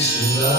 Hare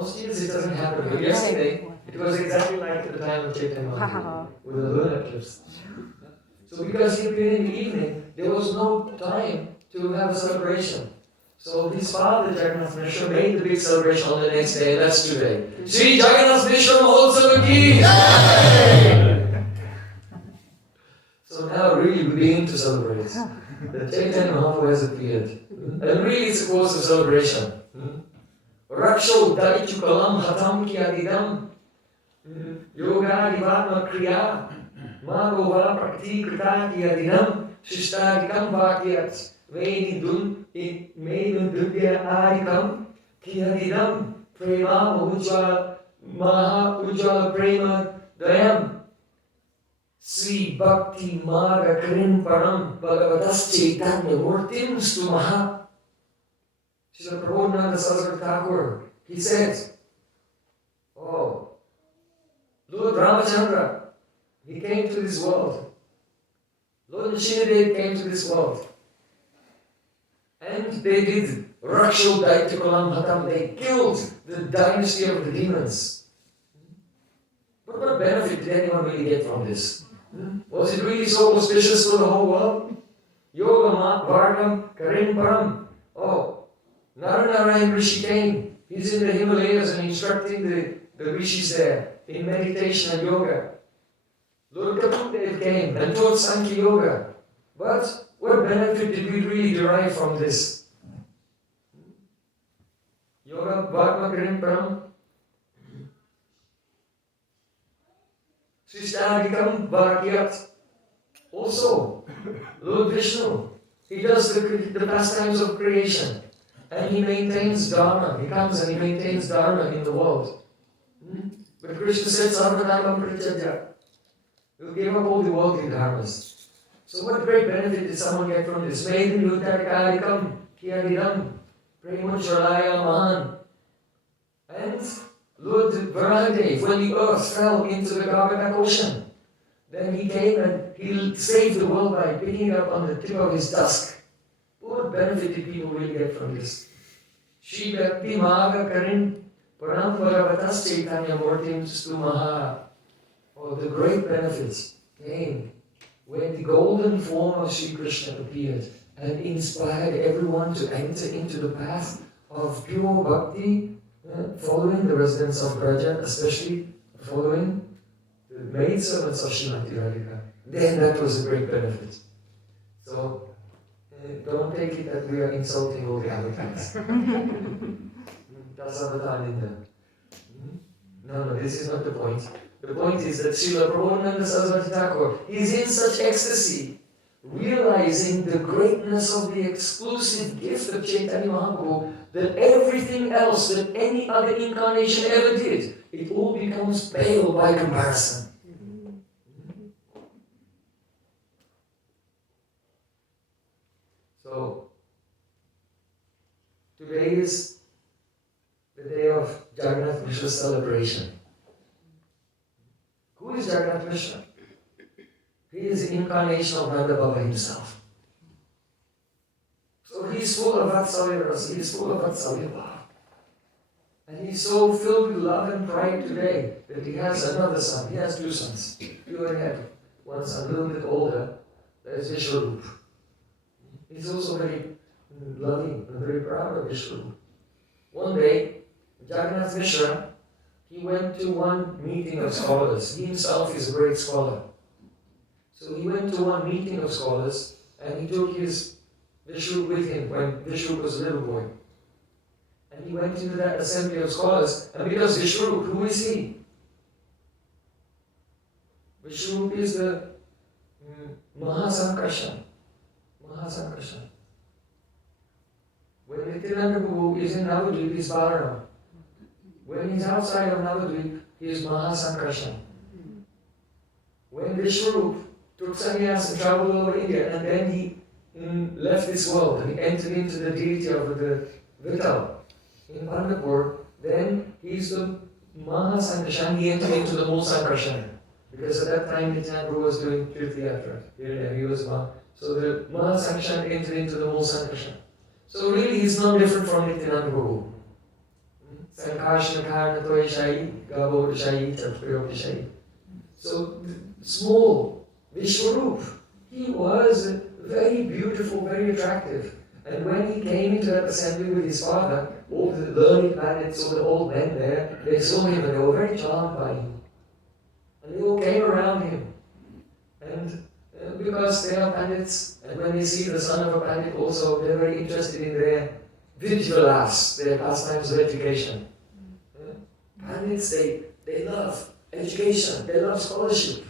Most years it doesn't happen, but yesterday it was exactly like the time of Chaitanya Mahaprabhu with the lunar eclipse. So because he appeared in the evening, there was no time to have a celebration. So his father, Jagannath Mishra, made the big celebration on the next day, and that's today. Sri Jagannath Mishra Mahotsava ki Jai! So now really we begin to celebrate. The Chaitanya Mahaprabhu has appeared. And really it's a course of celebration. Raksho Daichu Kalam Hatam Ki Adidam Yoga Divatma Kriya Magova Prakti Krita Ki Adidam Shistadikam Bhakyat Vedidun Medun Dubya Adikam Ki Adidam Prema Ujjala Maha Ujjala Prema Dayam Sri Bhakti Marga Karin Param Bhagavatas Chaitanya Murtim Stumaha. Srila Prabhupada Saraswati Thakur, he says, oh, Lord Ramachandra, he came to this world. Lord Nrsimhadev came to this world. And they did Raksho Daityakulam Hatam, they killed the dynasty of the demons. But what benefit did anyone really get from this? Was it really so auspicious for the whole world? Yoga Vargam Karin Param. Oh, Naranarayan Rishi came. He's in the Himalayas and instructing the rishis there in meditation and yoga. Lord Kapundev came and taught Sankhya Yoga. But what benefit did we really derive from this? Yoga Bhagavad Param. Sristadikam Bhagyat. Also, Lord Vishnu, he does the pastimes of creation. And he maintains Dharma. He comes and he maintains Dharma in the world. But Krishna said, Sarvanamam Prityaja. You gave up all the worldly dharmas. So what great benefit did someone get from this? Medin Yutarkarikam Kiyadidam Premuchalaya Mahan. And Lord Varahadev, when the earth fell into the Garganak ocean, then he came and he saved the world by picking it up on the tip of his tusk. What benefit did people really get from this? Shri Bhakti Maga Karin Param Bhagavatas Chaitanya Murtim Stumaha. Oh, the great benefits came when the golden form of Sri Krishna appeared and inspired everyone to enter into the path of pure bhakti, following the residents of Braja, especially following the maidservants of Srimati Radhika. Then that was a great benefit. So, don't take it that we are insulting all the avatars. That's Avatarinda. No, this is not the point. The point is that Srila Prabhupada Saraswati Thakur is in such ecstasy, realizing the greatness of the exclusive gift of Chaitanya Mahaprabhu, that everything else that any other incarnation ever did, it all becomes pale by comparison. So, today is the day of Jagannath Mishra's celebration. Who is Jagannath Mishra? He is the incarnation of Nanda Baba himself. So he is full of Vatsalya Rasa, he is full of Vatsalya Bhava. And he is so filled with love and pride today that he has another son. He has two sons. You already have one son, a little bit older, that is Vishwarup. He's also very loving and very proud of Vishwarup. One day, Jagannath Mishra, he went to one meeting of scholars. He himself is a great scholar. So he went to one meeting of scholars and he took his Vishwarup with him when Vishwarup was a little boy. And he went into that assembly of scholars, and because Vishwarup, who is he? Vishwarup is the Mahasankarshan. Mahasankarshan. When Nityananda Prabhu is in Navadvip, he is Balaram. When he is outside of Navadvip, he is Mahasankarshan. When Vishwarup took sannyas and traveled over India, and then he left this world and he entered into the deity of the Vital in Pandapur, then he is the Mahasankarshan, he entered into the Mulsankarshan. Because at that time Nityananda Prabhu was doing Tirthayatra. Here he was so the Mahasankarshan entered into the Mulsankarshan. So really he's no different from Nityananda Prabhu. So, small, Vishwarup, he was very beautiful, very attractive. And when he came into that assembly with his father, all the learned planets, all the old men there, they saw him and they were very charmed by him. And they all came around him. And because they are pandits, and when they see the son of a pandit also, they're very interested in their vidyavilas, their pastimes of education. Pandits, they love education, they love scholarship.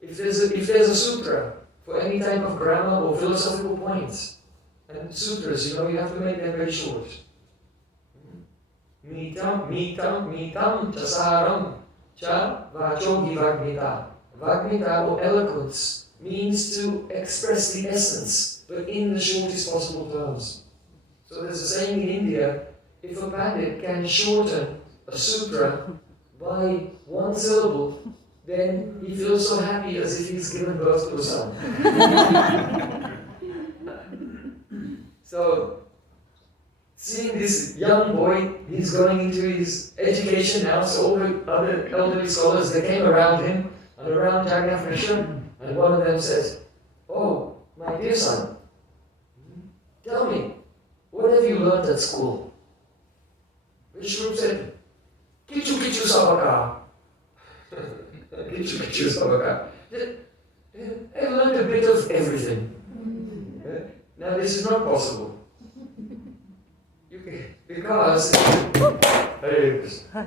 If there's a sutra for any type of grammar or philosophical points, and sutras, you have to make them very short. Mitam, chasaram, cha, vachogi vagmita. Vagmita, or eloquence, means to express the essence, but in the shortest possible terms. So there's a saying in India, if a pandit can shorten a sutra by one syllable, then he feels so happy as if he's given birth to a son. So, seeing this young boy, he's going into his education now, so all the other elderly scholars, they came around him, and around Jagannath Mishra, and one of them said, "Oh, my dear son, tell me, what have you learned at school?" Vishnu said, "Kichu kichu sabaka." Kichu kichu sabaka. I learned a bit of everything. Now this is not possible. Because Hare Krishna.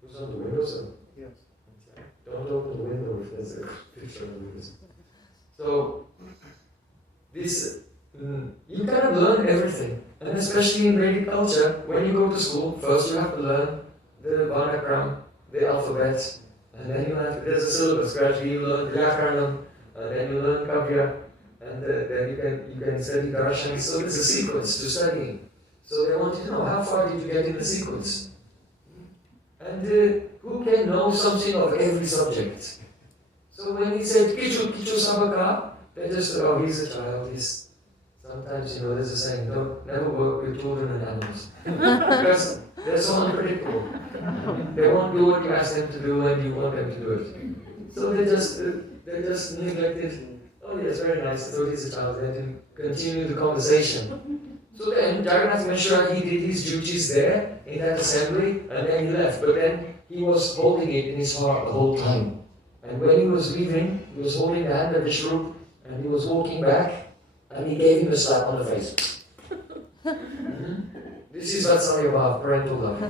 Who's on the window, sir? Yes. Don't open the window if there's a picture of the window. So, this, you kind of learn everything. And especially in Vedic culture, when you go to school, first you have to learn the Varnakram, the alphabet, and then there's a syllabus. Gradually you learn Vyakaranam, and then you learn Kavya, and then you can study Darshana. So there's a sequence to studying. So they want to know, how far did you get in the sequence? And who can know something of every subject? So when he said, Kichu Sabaka, they just said, oh, he's a child. Sometimes, there's a saying, never work with children and animals. Because they're so unpredictable. They won't do what you ask them to do when you want them to do it. So they just neglected, oh yes, very nice, so he's a child, then to continue the conversation. So then Jagannath Mishra, he did his duties there in that assembly, and then he left. But then he was holding it in his heart the whole time. And when he was leaving, he was holding the hand of Vishnu, and he was walking back, and he gave him a slap on the face. This is Vatsalya, parental love.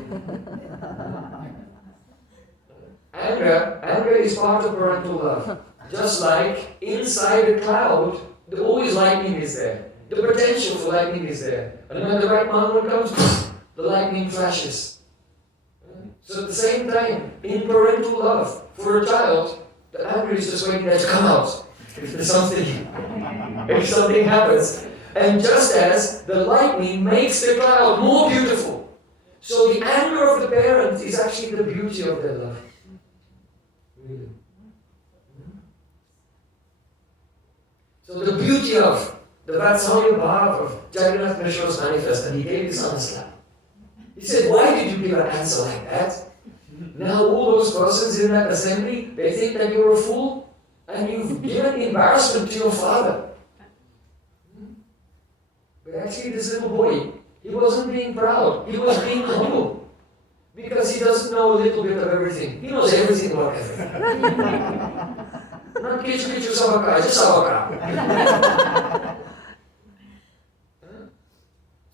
Anger is part of parental love. Just like inside a cloud, always lightning is there. The potential for lightning is there. And when the right moment comes, the lightning flashes. So at the same time, in parental love, for a child, the anger is just waiting there to come out. If something happens. And just as the lightning makes the cloud more beautiful, so the anger of the parent is actually the beauty of their love. Really. So the beauty of the Vatsalya Bhav of Jagannath Mishra was manifest, and he gave his son a slap. He said, why did you give an answer like that? Now all those persons in that assembly, they think that you're a fool, and you've given embarrassment to your father. But actually this little boy, he wasn't being proud, he was being humble. Because he doesn't know a little bit of everything. He knows everything about everything. Not kichu sabaka, just sabaka.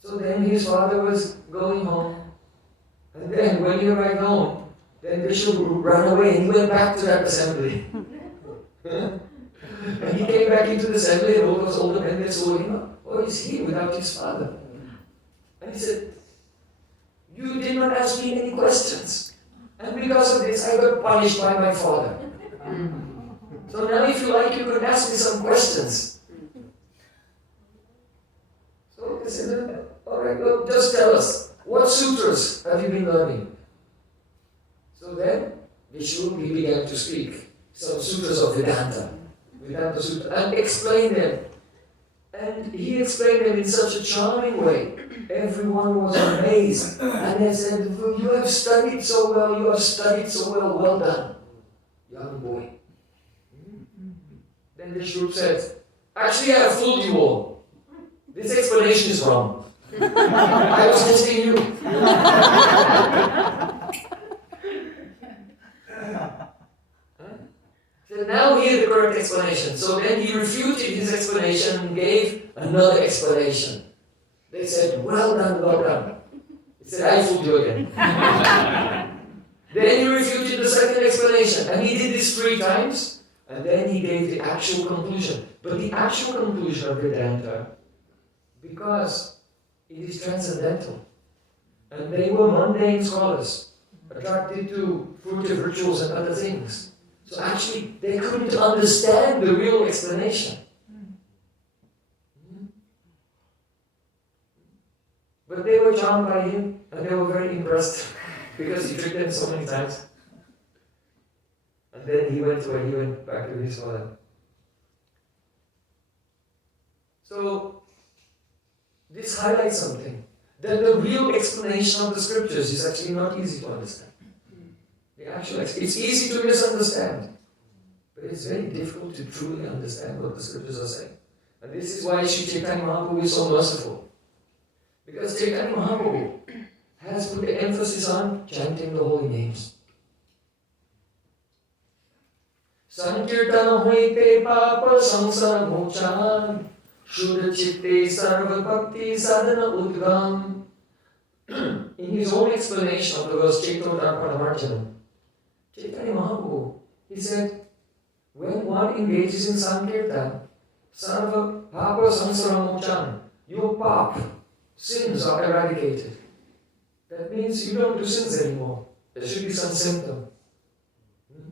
So then his father was going home. And then when he arrived home, then Vishnu ran away and he went back to that assembly. And he came back into the assembly and all those older men, they saw him. Oh, is he without his father? And he said, you did not ask me any questions. And because of this, I got punished by my father. So now if you like, you could ask me some questions. So he said, all right, well, just tell us, what sutras have you been learning? So then, Vishnu, he began to speak some sutras of Vedanta. Vedanta Sutta, and explain them. And he explained them in such a charming way. Everyone was amazed. And they said, well, you have studied so well, well done, young boy. Then the Shrup said, actually I have fooled you all. This explanation is wrong. I was testing you. So now hear the correct explanation. So then he refuted his explanation and gave another explanation. They said, well done. He said, I fooled you again. Then he refuted the second explanation. And he did this 3 times. And then he gave the actual conclusion. But the actual conclusion of Vedanta, because it is transcendental. And they were mundane scholars, attracted to fruitive rituals and other things. So actually, they couldn't understand the real explanation. But they were charmed by him, and they were very impressed, because he tricked them so many times. And then he went back to his father. So, this highlights something, that the real explanation of the scriptures is actually not easy to understand. It's easy to misunderstand, but it's very difficult to truly understand what the scriptures are saying. And this is why Sri Chaitanya Mahaprabhu is so merciful. Because Chaitanya Mahaprabhu has put the emphasis on chanting the holy names. Sankirtana hoite papa samsara mochan shuddha chitte sarva bhakti sadhana udgam. In his own explanation of the verse Chaitanya Paramarjanam, Chaitanya Mahaprabhu, he said, when one engages in Sankirtan, sarva papa samsara mochan, your pap, sins are eradicated. That means you don't do sins anymore. There should be some symptom.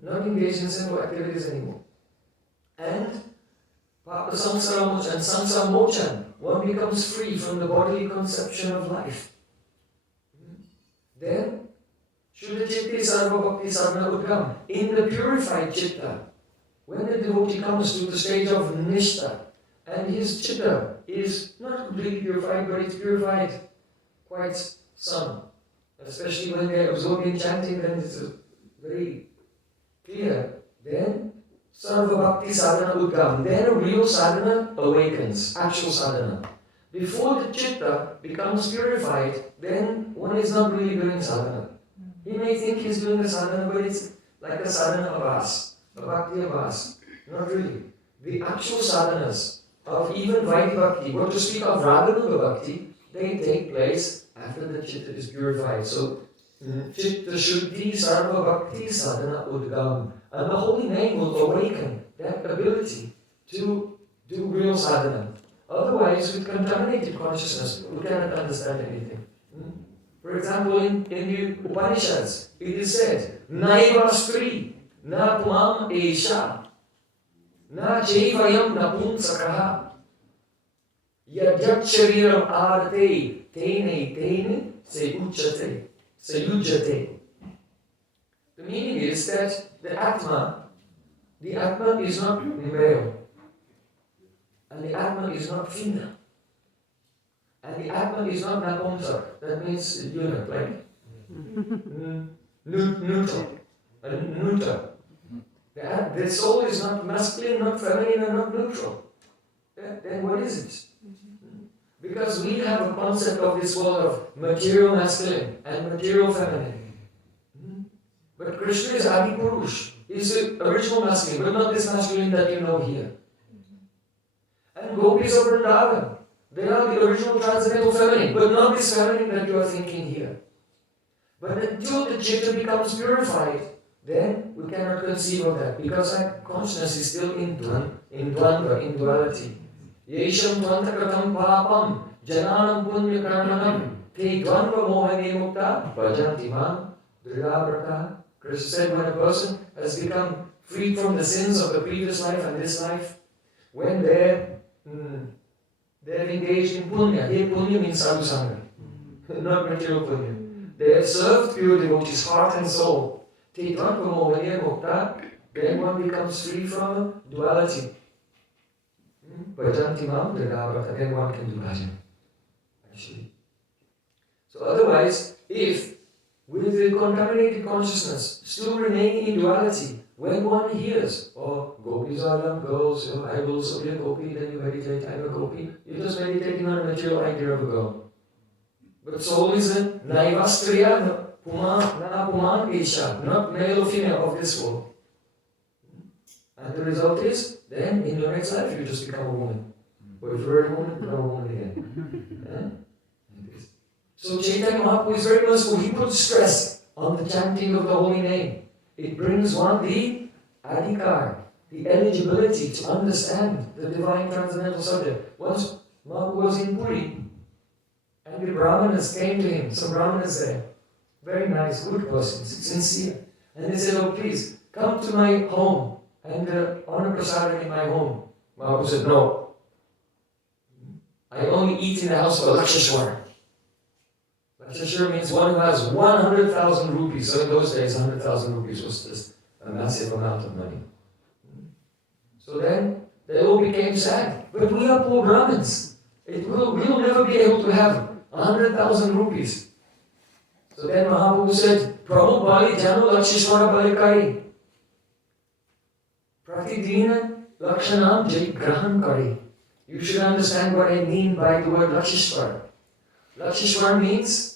Not engage in sinful activities anymore. And papa samsara mochan, samsara mochan, one becomes free from the bodily conception of life. Then, Shuddha Chitti Sarva Bhakti Sadhana Udgam. In the purified Chitta, when the devotee comes to the stage of Nishta, and his Chitta is not completely purified, but it's purified quite some. Especially when they are absorbed in chanting, then it's very clear. Then, Sarva Bhakti Sadhana Udgam. Then a real sadhana awakens, actual sadhana. Before the Chitta becomes purified, then one is not really doing sadhana. He may think he's doing the sadhana, but it's like a sadhana abhas, a bhakti abhas. Not really. The actual sadhanas of even Vaidhi Bhakti, what to speak of Raganuga Bhakti, they take place after the Chitta is purified. So, Chitta Shuddhi Sarva Bhakti Sadhana Udgam. And the holy name will awaken that ability to do real sadhana. Otherwise, with contaminated consciousness, we cannot understand anything. For example, in the Upanishads, it is said, Naiva Stri, Na Pumam Esha, Na Chaivayam Napunsakaha, Yajat Shariram Arte, Tene Seyujate. The meaning is that the Atma is not male. And the Atma is not female. And the Atma is not Napumsak. That means unit, like neutral. Neuter. The soul is not masculine, not feminine, and not neutral. Then what is it? Because we have a concept of this world of material masculine and material feminine. But Krishna is Adi Purush. He is the original masculine, but not this masculine that you know here. And gopis of Vrindavan, they are the original transcendental feminine, but not this feminine that you are thinking here. But until the Chitta becomes purified, then we cannot conceive of that, because that consciousness is still in dvandva, in duality. Yesham dvantakatam papam, jananam punya karmanam, te dvandva mohane mukta, bhajanti mam, dridabrata. Krishna said, when a person has become freed from the sins of the previous life and this life, when they're engaged in punya. Here punya means sadhusanga, not material punya. They have served pure devotees, heart and soul. Then one becomes free from duality. Bhajanti Mam Dadavata, then one can do bhajan. Actually. So otherwise, if with the contaminated consciousness still remaining in duality, when one hears, oh, gopis are young girls, oh, I will also be a gopi, then you meditate, I'm a gopi, you're just meditating on a material idea of a girl. But soul is a naivastriya, puman isha, not male or female of this world. And the result is, then in your next life you just become a woman. Or if you're a woman, become a woman again. Yeah? So Chaitanya Mahaprabhu is very merciful. He puts stress on the chanting of the holy name. It brings one the adhikar, the eligibility to understand the divine transcendental subject. Once Mahaprabhu was in Puri, and the Brahmanas came to him, some Brahmanas there, very nice, good persons, sincere. And they said, oh please, come to my home and honor prasadam in my home. Mahaprabhu said, no. I only eat in the house of a Lakshashwara. Lakshashwara means one who has 100,000 rupees. So in those days, 100,000 rupees was just a massive amount of money. So then, they all became sad. But we are poor Brahmins. We'll never be able to have 100,000 rupees. So then Mahaprabhu said, Prabhu Bali Janu Lakshishwara Balikari. Pratidina Lakshanam Jai Grahan Kari. You should understand what I mean by the word Lakshishwara. Lakshishwara means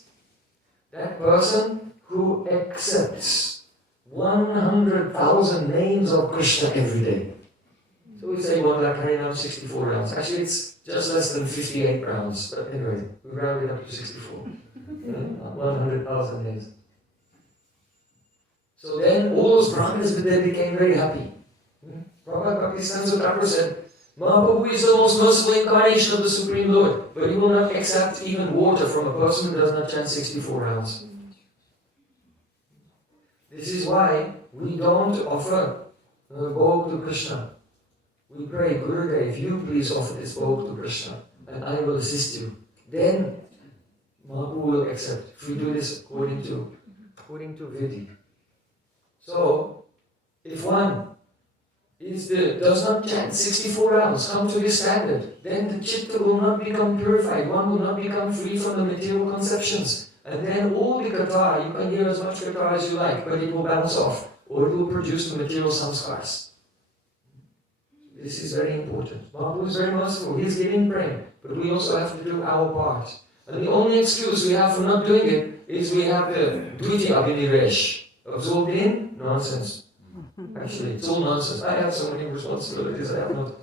that person who accepts 100,000 names of Krishna every day. So we say 1 lakh Harinam 64 rounds. Actually, it's just less than 58 rounds. But anyway, we round it up to 64. 100,000 names. So then all those Brahmanas then became very happy. Prabhupada Bhaktisiddhanta Thakur said, Mahaprabhu is the most merciful incarnation of the Supreme Lord, but he will not accept even water from a person who does not chant 64 rounds. This is why we don't offer bhog to Krishna. We pray, Gurudev, you please offer this bhog to Krishna, and I will assist you. Then Mahaprabhu will accept, if we do this according to Vidi. So, if one does not chant 64 rounds, come to his standard, then the chitta will not become purified, one will not become free from the material conceptions. And then all the katha, you can hear as much katha as you like, but it will bounce off, or it will produce the material samskars. This is very important. Mahaprabhu is very merciful, he is giving prema, but we also have to do our part. And the only excuse we have for not doing it is we have the dviti abhinivesh, absorbed in nonsense. Actually, it's all nonsense. I have so many responsibilities, I have not.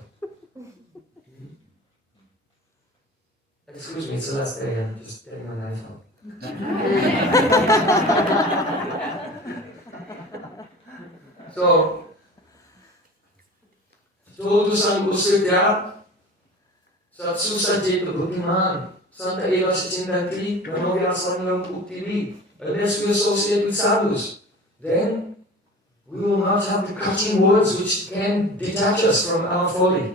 Excuse me, it's the last day, I'm just getting my knife out. So, Todu Sangusitya, Satsu Sajita Bhutiman, Santa Eva Sachindanti, Nanovya Sangam Uktivi. Unless we associate with sadhus, then we will not have the cutting words which can detach us from our folly,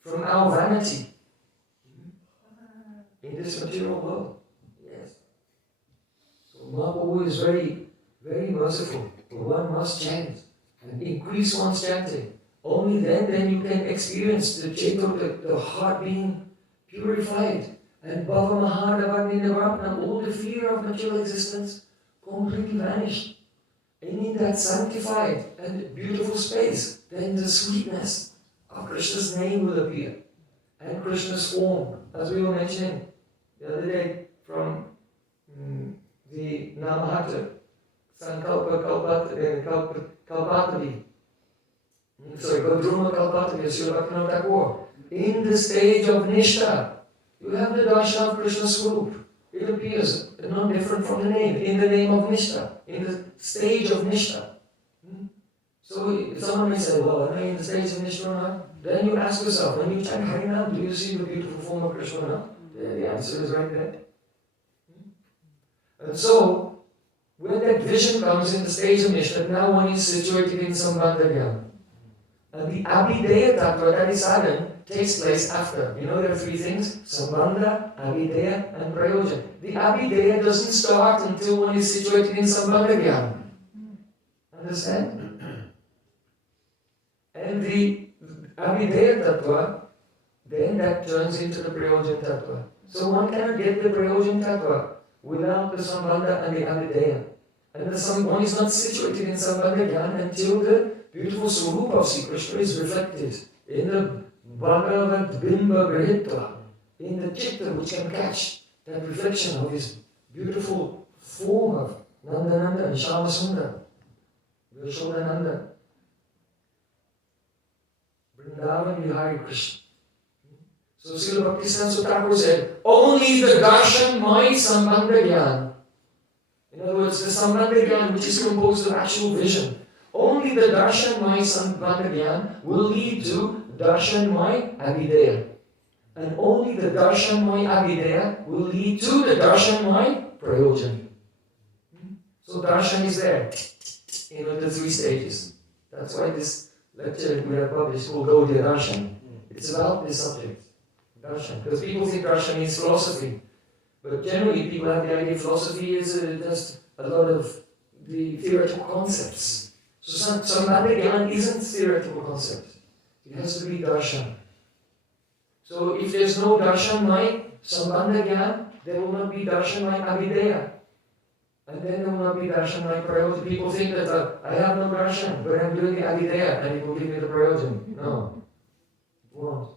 from our vanity in this material world. Yes. So Mahaprabhu is very, very merciful. One must chant and increase one's chanting. Only then you can experience the chaitanya, the heart being purified. And Bhava Mahadavagni Nivarapana, all the fear of material existence completely vanished. And in that sanctified and beautiful space, then the sweetness of Krishna's name will appear. And Krishna's form, as we were mentioning the other day from the Namahata, Sankalpa Kalpatavi. Sorry, Godruma Kalpatavi, Srila Bhaktivinoda Thakur. In the stage of Nishtha, you have the darshan of Krishna's Swarup. It appears not different from the name, in the name of Nishtha, in the stage of Nishtha. So someone may say, well, am I in the stage of Nishtha or not? Then you ask yourself, when you chant Harinam, do you see the beautiful form of Krishna or not? The answer is right there. And so, when that vision comes in the stage of Nishtha, now one is situated in Sambandha. And the Abhideya Tattva, that is sadhana, takes place after. You know there are three things: Sambandha, Abhideya, and Prayojan. The Abhideya doesn't start until one is situated in Sambandha Jnana. Understand? And the Abhideya Tattva then that turns into the Prayojan Tattva. So one cannot get the Prayojan Tattva without the Sambandha and the Avideya. And one is not situated in Sambandha Gyan until the beautiful Swarupa of Sri Krishna is reflected in the Bhagavad Bimba Grihitva, in the Chitta which can catch that reflection of his beautiful form of Nandananda and Shyamasundar, Yashodananda, Vrindavan Vihari Krishna. So Srila Bhaktisiddhanta Thakur said, only the Darshanmaya Sambandha Gyan, in other words, the Sambandha Gyan which is composed of actual vision, only the Darshanmaya Sambandha Gyan will lead to Darshanmaya Abhideya. And only the Darshanmaya Abhideya will lead to the Darshanmaya Prayojan. So Darshan is there, the 3 stages. That's why this lecture we have published called Gaudiya Darshan. It's about this subject, Darshan. Because people think Darshan means philosophy. But generally people have the idea philosophy is just a lot of the theoretical concepts. So Sambandha Gyan isn't theoretical concept. It has to be Darshan. So if there's no Darshanmaya Sambandha Gyan, there will not be Darshanmaya Abhideya. And then there will not be Darshanmaya Prayojan. People think that I have no Darshan, but I'm doing the Abhideya and it will give me the Prayojan. No, it won't.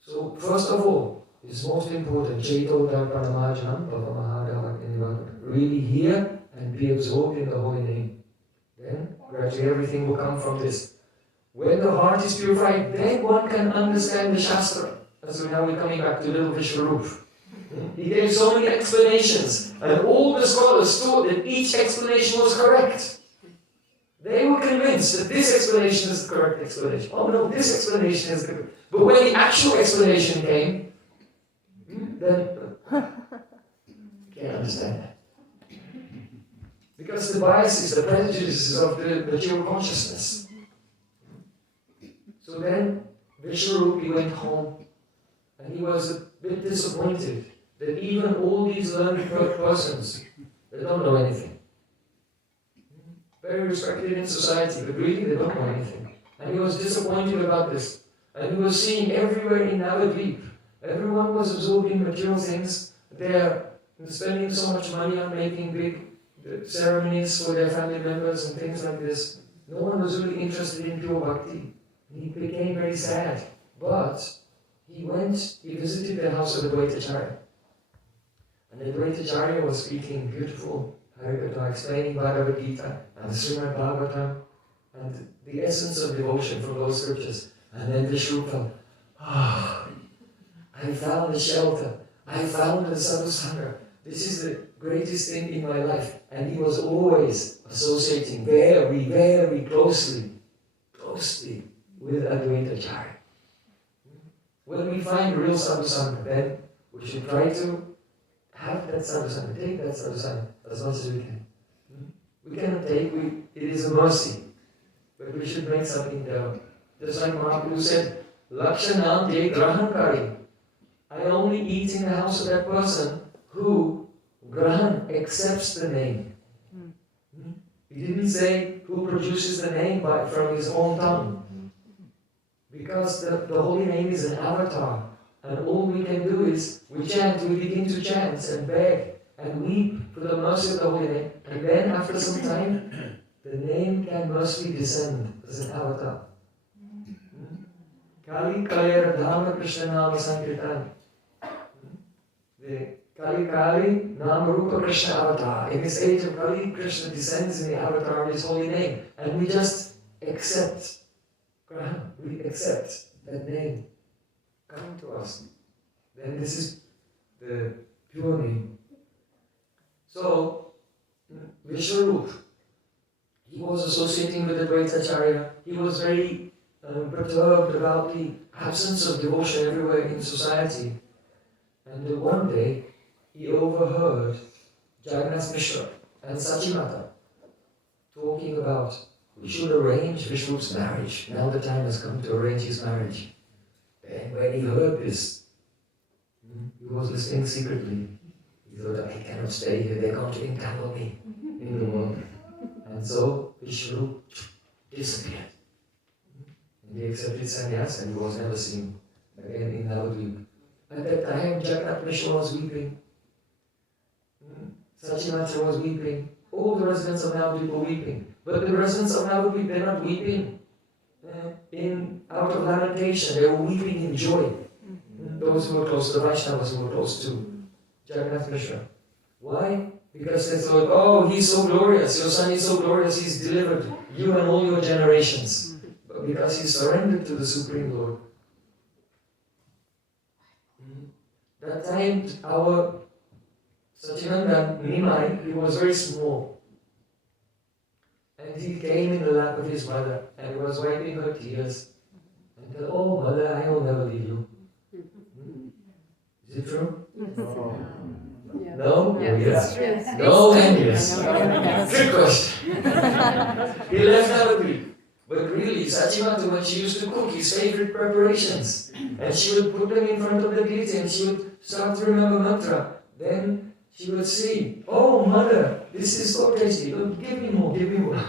So first of all, it's most important, Chaito Darpanamajanam Bhavamahadava, really hear and be absorbed in the holy name. Then gradually everything will come from this. When the heart is purified, then one can understand the Shastra. And so now we're coming back to little Vishwarup. He gave so many explanations, and all the scholars thought that each explanation was correct. They were convinced that this explanation is the correct explanation. Oh no, this explanation is the correct. But when the actual explanation came, then you can't understand that. Because the biases, the prejudices of the material consciousness. So then Vishwarup went home, and he was a bit disappointed that even all these learned persons, they don't know anything. Very respected in society, but really they don't know anything. And he was disappointed about this. And he was seeing everywhere in Navadvip, everyone was absorbing material things. They're spending so much money on making big ceremonies for their family members and things like this. No one was really interested in pure bhakti. He became very sad. But he visited the house of the Dvaitacharya. And the Dvaitacharya was speaking beautiful Harikatha, explaining Bhagavad Gita and Srimad Bhagavatam and the essence of devotion from those scriptures. And then Vishwarupa, I found the shelter. I found the sadhusanga. This is the greatest thing in my life. And he was always associating very, very closely with Advaitacharya. When we find real sadhusanga, then we should try to have that sadhusanga, take that sadhusanga as much as we can. We cannot take, it is a mercy, but we should make some endeavor. Just like Mahaprabhu said, Lakshanam te grahankari. I only eat in the house of that person who grahan accepts the name. He didn't say who produces the name from his own tongue. Because the holy name is an avatar. And all we can do is, we begin to chant and beg and weep for the mercy of the holy name. And then after some time, the name can mercifully descend as an avatar. Kali Kalyara Dhamma Krishna Nama Sankirtan. The Kali Kali Nama Rupa Krishna avatar. In this age of Kali, Krishna descends in the avatar of his holy name. And we just accept. We accept that name coming to us. Then this is the pure name. So, Vishwarup, he was associating with the Dvaitacharya. He was very perturbed about the absence of devotion everywhere in society. And one day, he overheard Jagannath Mishra and Sachimata talking about, we should arrange Vishwarup's marriage. Now the time has come to arrange his marriage. And when he heard this, he was listening secretly. He thought, I cannot stay here, they're going to entangle me in the world. And so Vishwarup disappeared. And he accepted sannyas and he was never seen again in Navadvip. At that time, Jagannath Mishra was weeping. Sachimatra was weeping. All the residents of Navadvip were weeping. But the residents of Navadvip, they're not weeping out of lamentation. They were weeping in joy. Those who were close to the Vaishnavas who were close to Jagannath Mishra. Why? Because they thought, oh, he's so glorious, your son is so glorious, he's delivered you and all your generations. But because he surrendered to the Supreme Lord. That time, our Satyananda Nimai, he was very small. And he came in the lap of his mother and was wiping her tears. And said, oh mother, I will never leave you. Is it true? Oh. Yeah. No? Yes. Yes. No and yes. Trick question. He left Navadvip. But really, Sachimata, when she used to cook his favorite preparations, and she would put them in front of the deity and she would start to remember mantra, then she would say, oh mother, this is so tasty. Look, give me more, give me more.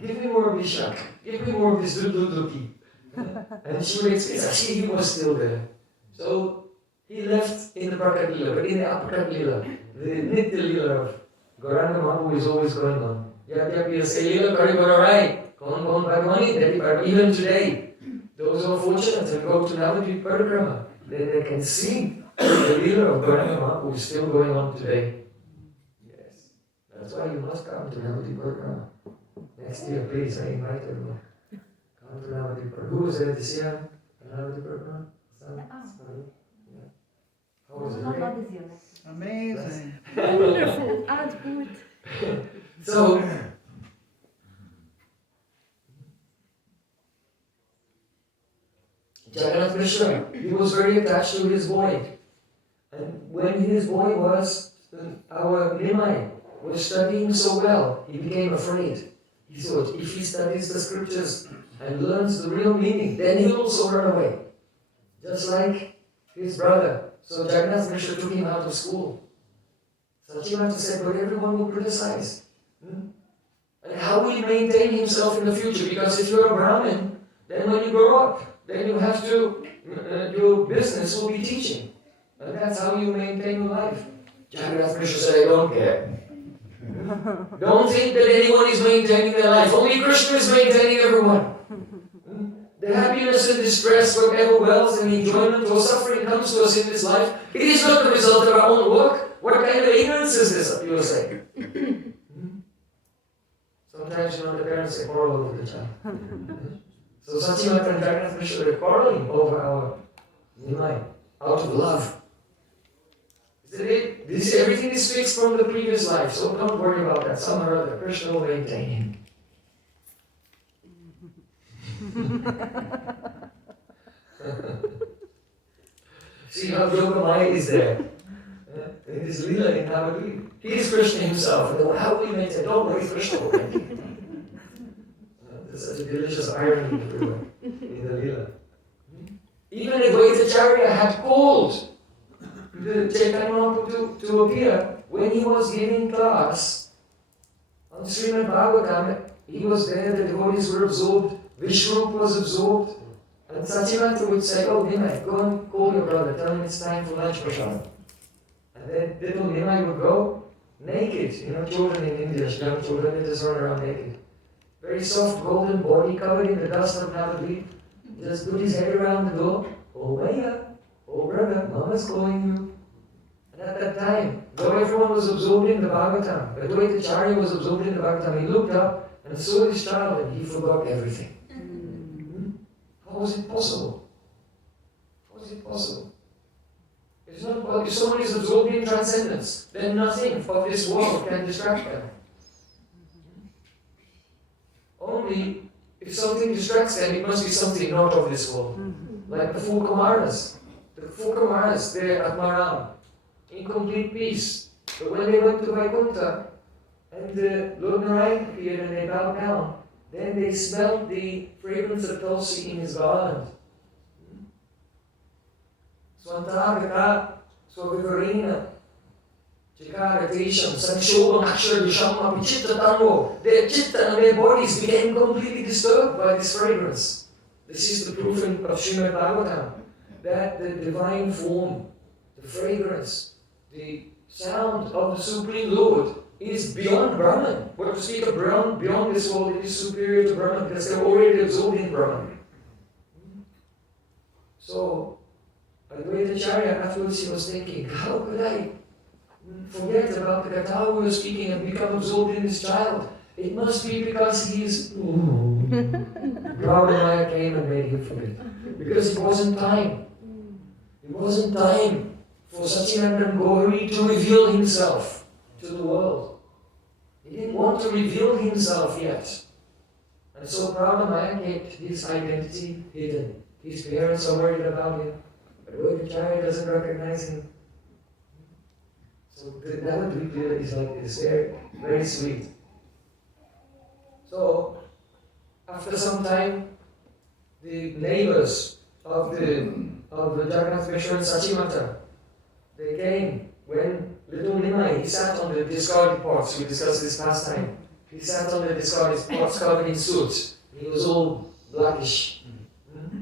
Give me more of this shak. Give me more of this dududuki. And she would explain, actually he was still there. So he left in the Prakat Lila, but in the Aprakat Lila, the Nitya Lila of Gauranga Mahaprabhu is always going on. Yadyapi say Lila Karibarai, Kon Kon Bhagavani, Deti. Even today, those who are fortunate and go to Navadvip Parikrama, then they can see the Lila of Gauranga Mahaprabhu is still going on today. Yes. That's why you must come to Navadvip Parikrama. Next year, please, I invite everyone. Come to Navadvip Parikrama. Who was there this year? Navadvip Parikrama? How was it? Amazing. Wonderful. Adbhut. So, Jagannath Mishra, he was very attached to his boy. And when his boy was, our Nimai, was studying so well, he became afraid. He thought, if he studies the scriptures and learns the real meaning, then he'll also run away. Just like his brother. So Jagannath Mishra took him out of school. Sachimata said, but everyone will criticize. And how will he maintain himself in the future? Because if you're a Brahmin, then when you grow up, then you have to, your business will be teaching. And that's how you maintain your life. Jagannath Mishra said, I don't care. Don't think that anyone is maintaining their life. Only Krishna is maintaining everyone. The happiness and distress, whatever wealth and enjoyment or suffering comes to us in this life, it is not the result of our own work. What kind of ignorance is this, you will say? Sometimes, the parents say quarrel over the child. So Sachimata and Jagannath Mishra are quarreling over our Nimai, out of love. Everything is fixed from the previous life, so don't worry about that. Somehow or other, Krishna will maintain him. See how Yogamaya is there. In his Leela in Navadvip. He is Krishna himself. And how will he maintain? Don't worry, Krishna will maintain him. There's such a delicious irony everywhere in the Leela. Even Advaitacharya had called the Chaitanya Mahaprabhu to appear when he was giving class on Srimad Bhagavatam. He was there, the devotees were absorbed, Vishnurup was absorbed, and Sachimata would say, oh Nimai, go and call your brother, tell him it's time for lunch prashad. And then little Nimai would go naked, children in India, young children, they just run around naked. Very soft golden body covered in the dust of Navadvip. Just put his head around the door. Oh Maya, oh brother, Mama's calling you. And at that time, though everyone was absorbed in the Bhagavatam, Advaitacharya was absorbed in the Bhagavatam, he looked up and saw his child and he forgot everything. How was it possible? How was it possible? It's not possible. If someone is absorbed in transcendence, then nothing of this world can distract them. Only if something distracts them, it must be something not of this world. Like the four Kumaras. The four Kumaras there at Maram, in complete peace. But when they went to Vaikuntha, and Lord Narayan appeared and they bowed down, then they smelled the fragrance of Tulsi in his garland. Swantagata, Swavivarina, Chikara Tesham, Sanshobam Akshar Yashama Pichitta Tango. Their chitta and their bodies became completely disturbed by this fragrance. This is the proof of Srimad Bhagavatam, that the divine form, the fragrance, the sound of the Supreme Lord is beyond Brahman. What to speak of beyond this world, it is superior to Brahman because they're already absorbed in Brahman. So, Advaita Acharya afterwards he was thinking, how could I forget about the Katha we were speaking and become absorbed in this child? It must be because he's... Gaura came and made him forget. Because it wasn't time. It wasn't time for Satchidananda Gauri to reveal himself to the world. He didn't want to reveal himself yet. And so Purnima kept his identity hidden. His parents are worried about him. But Advaita doesn't recognize him. So that is like this, very, very sweet. So, after some time, the neighbors of the Jagannath Mishra and Sachimata, they came when little Nimai, he sat on the discarded pots. We discussed this last time. He sat on the discarded pots covered in soot. He was all blackish.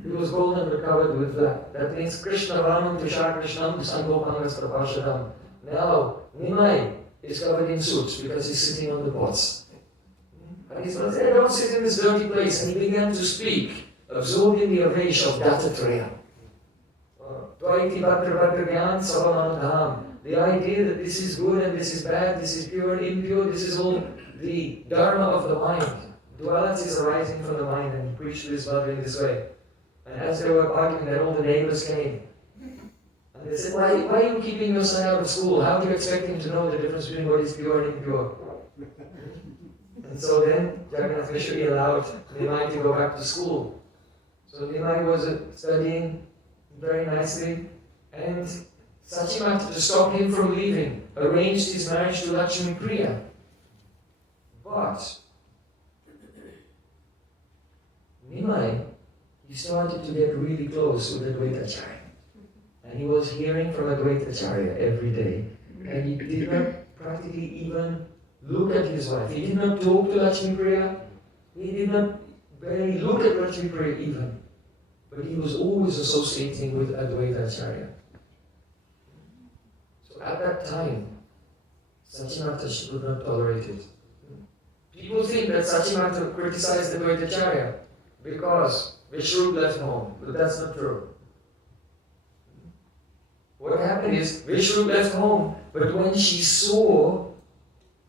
He was golden but covered with black. That means Krishna Ramam Tushar Krishnam Sangopangas Prabhashadam. Now, Nimai is covered in soot because he's sitting on the pots. And he's going to say, don't sit in this dirty place. And he began to speak, absorbed in the avesh of Dattatreya. The idea that this is good and this is bad, this is pure and impure, this is all the dharma of the mind. Dualities arising from the mind, and he preached to his mother in this way. And as they were arguing, then all the neighbors came. And they said, why are you keeping your son out of school? How do you expect him to know the difference between what is pure and impure? And so then Jagannath Mishra allowed Nimai to go back to school. So Nimai was studying very nicely, and Sachimata, to stop him from leaving, arranged his marriage to Lakshmi Priya. But Nimai, he started to get really close with Advaita Acharya. And he was hearing from Advaita Acharya every day. And he did not practically even look at his wife. He did not talk to Lakshmi Priya. He did not barely look at Lakshmi Priya even. But he was always associating with Advaita Acharya. So at that time, Sachimata could not tolerate it. People think that Sachimata criticized Advaita Acharya because Vishnu left home, but that's not true. What happened is, Vishnu left home, but when she saw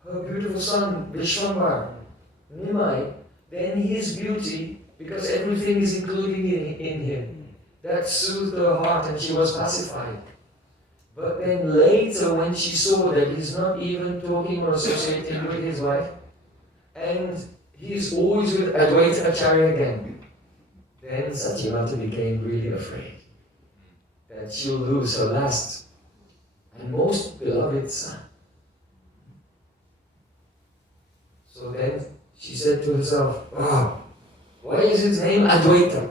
her beautiful son, Vishwambar, Nimai, then his beauty, because everything is included in him, that soothed her heart and she was pacified. But then later, when she saw that he's not even talking or associating with his wife, and he's always with Advaita Acharya again, then Sachimata became really afraid that she'll lose her last and most beloved son. So then she said to herself, wow, why is his name Advaita,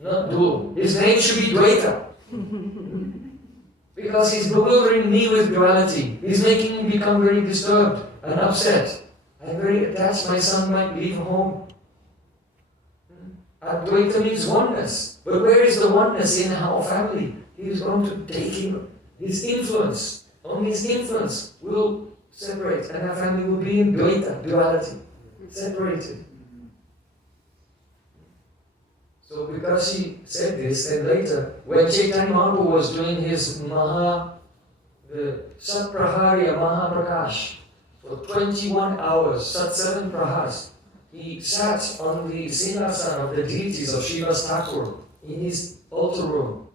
not Dhul? His name should be Dvaita. Because he's bewildering me with duality. He's making me become very disturbed and upset. I'm very attached, my son might leave home. Advaita means oneness. But where is the oneness in our family? He is going to take him, his influence. Only his influence will separate, and our family will be in Dvaita, duality, separated. So because she said this, then later, when Chaitanya Mahaprabhu was doing his the Satpraharya Mahaprakash, for 21 hours, Sat 7 Prahars, he sat on the Singhasan of the deities of Srivas Thakur in his altar room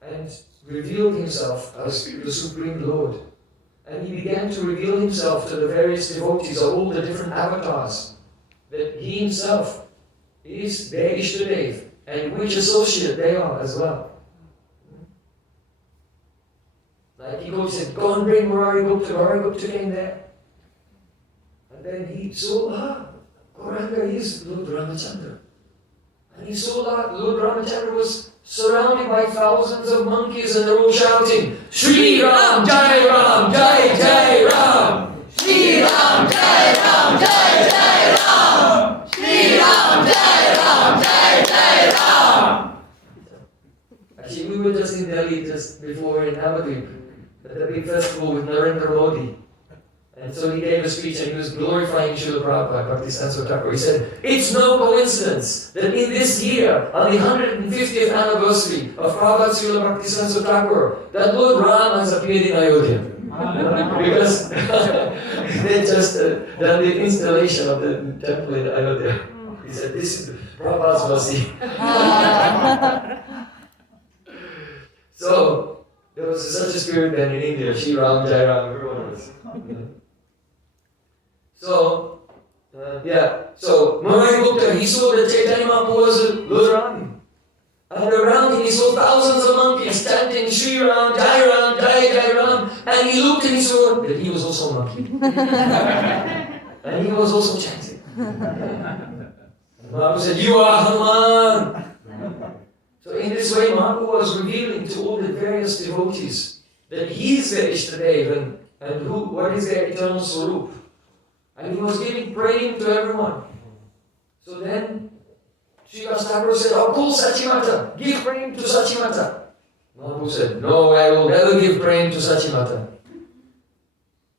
and revealed himself as the Supreme Lord. And he began to reveal himself to the various devotees of all the different avatars, that he himself is their Ishtadev, and which associate they are as well. Like he said, go and bring Murari Gupta. Murari Gupta came there. And then he saw, Gauranga is Lord Ramachandra. And he saw that Lord Ramachandra was surrounded by thousands of monkeys, and they're all shouting, Shri Ram, Jai Ram, Jai Jai Ram! Shri Ram, Jai Ram, Jai Jai Ram! Shri Ram, Jai Ram, Jai Jai Ram! Actually, we were just in Delhi just before in Navadvip at the big festival with Narendra Modi. And so he gave a speech and he was glorifying Srila Prabhupada, Bhaktisiddhanta Thakur. He said, it's no coincidence that in this year, on the 150th anniversary of Prabhupada Srila Bhaktisiddhanta Thakur, that Lord Ram has appeared in Ayodhya. Because they just done the installation of the temple in Ayodhya. He said, this is Prabhupada's mercy. So, there was such a spirit then in India, Shri Ram, Jai Ram, everyone was. So, so Marai Gupta, he saw that Chaitanya Mahaprabhu was Lord Ram. And around him he saw thousands of monkeys chanting Shri Ram, Jai Ram. And he looked and he saw that he was also a monkey. And he was also chanting. Mahaprabhu said, you are Hanuman. So in this way, Mahaprabhu was revealing to all the various devotees that he is their Ishtadev and what is their eternal Swarup. And he was giving praying to everyone. So then, Srivas Thakur said, oh, call Sachimata, give praying to Sachimata. Mahaprabhu said, no, I will never give praying to Sachimata.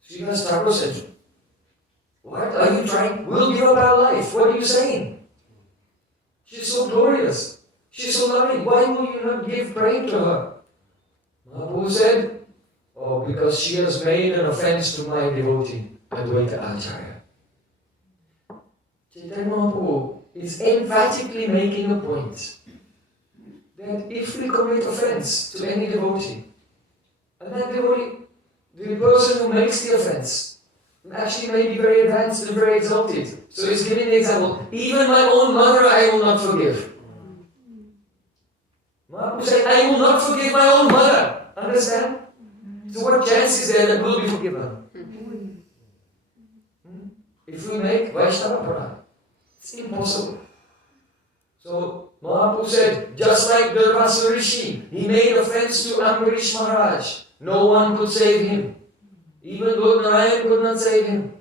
Srivas Thakur said, what are you trying? We'll give up our life. What are you saying? She's so glorious. She's so loving. Why will you not give praying to her? Mahaprabhu said, oh, because she has made an offense to my devotee, Advaita Acharya. Chaitanya Mahaprabhu is emphatically making a point that if we commit offense to any devotee, and that devotee, the person who makes the offense, actually may be very advanced and very exalted. So he's giving the example, even my own mother I will not forgive. Mahaprabhu said, I will not forgive my own mother. Understand? So what chance is there that we'll be forgiven? If we make Vaishnava Aparadha, it's impossible. So Mahaprabhu said, just like Durvasa Rishi, he made offense to Ambarish Maharaj. No one could save him. Even Lord Narayan could not save him.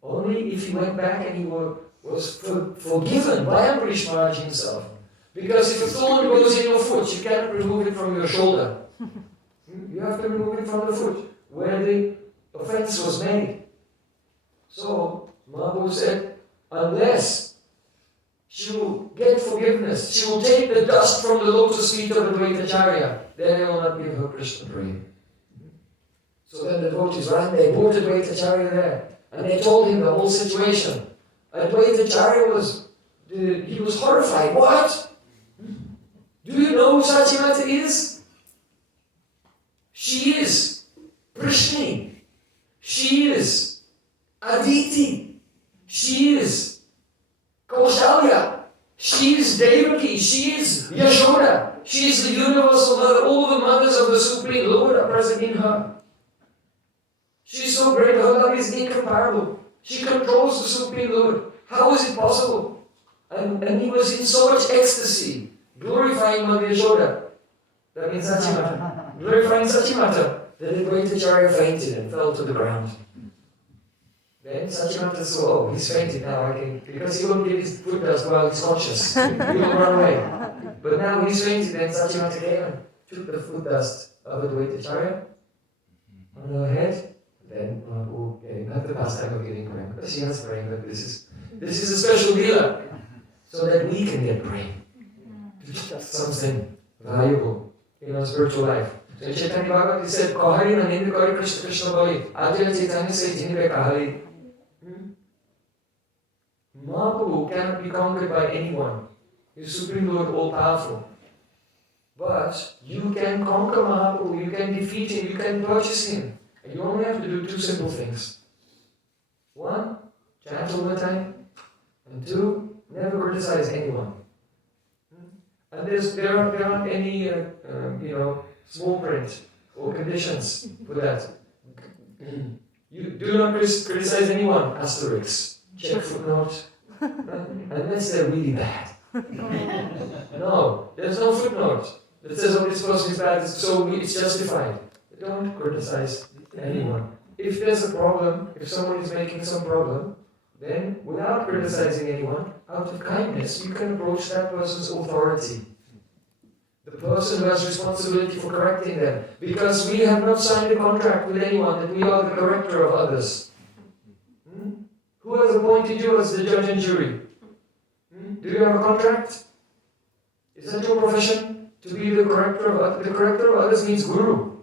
Only if he went back and he was forgiven by Ambarish Maharaj himself. Because if a thorn goes in your foot, you cannot remove it from your shoulder. You have to remove it from the foot, where the offense was made. So, Mahaprabhu said, unless she will get forgiveness, she will take the dust from the lotus feet of Advaita Acharya, then I will not give her Krishna prema. So then the devotees ran, they brought Advaita Acharya there, and they told him the whole situation. Advaita Acharya he was horrified. What? Do you know who Sachimata is? She is Prishni. She is Aditi. She is Kaushalya. She is Devaki. She is Yashoda. She is the universal mother. All the mothers of the Supreme Lord are present in her. She is so great. Her love is incomparable. She controls the Supreme Lord. How is it possible? And he was in so much ecstasy, glorifying Mother Yashoda. That means Sachimata. Glorifying Sachimata. That Advaita Acharya fainted and fell to the ground. Then Sachimata saw, oh, he's fainted now, because he won't give his foot dust while he's conscious. He will run away. But now he's fainted, then Sachimata came and took the foot dust of Advaita Acharya on her head. Then Mahaprabhu gave not the pastime of getting praying, because she has praying, but this is a special dealer, so that we can get praying. It's something valuable in our spiritual life. So in Chaitanya Bhagavat he said, Kahari na nindu kari Krishna Krishna bhai. Adya Chaitanya said, Jinbe Kahari. Mahaprabhu cannot be conquered by anyone. He is Supreme Lord, all-powerful. But you can conquer Mahaprabhu, you can defeat him, you can purchase him. And you only have to do two simple things. One, chant all the time. And two, never criticize anyone. And there aren't any small print or conditions for that. You do not criticize anyone, asterisk. Check footnote. Unless they're really bad. No, there's no footnote that says, oh, this person is bad, so it's justified. Don't criticize anyone. If there's a problem, if someone is making some problem, then without criticizing anyone, out of kindness, you can approach that person's authority. the person who has responsibility for correcting them. Because we have not signed a contract with anyone that we are the corrector of others. Who has appointed you as the judge and jury? Do you have a contract? Is that your profession? To be the corrector of others? The corrector of others means guru.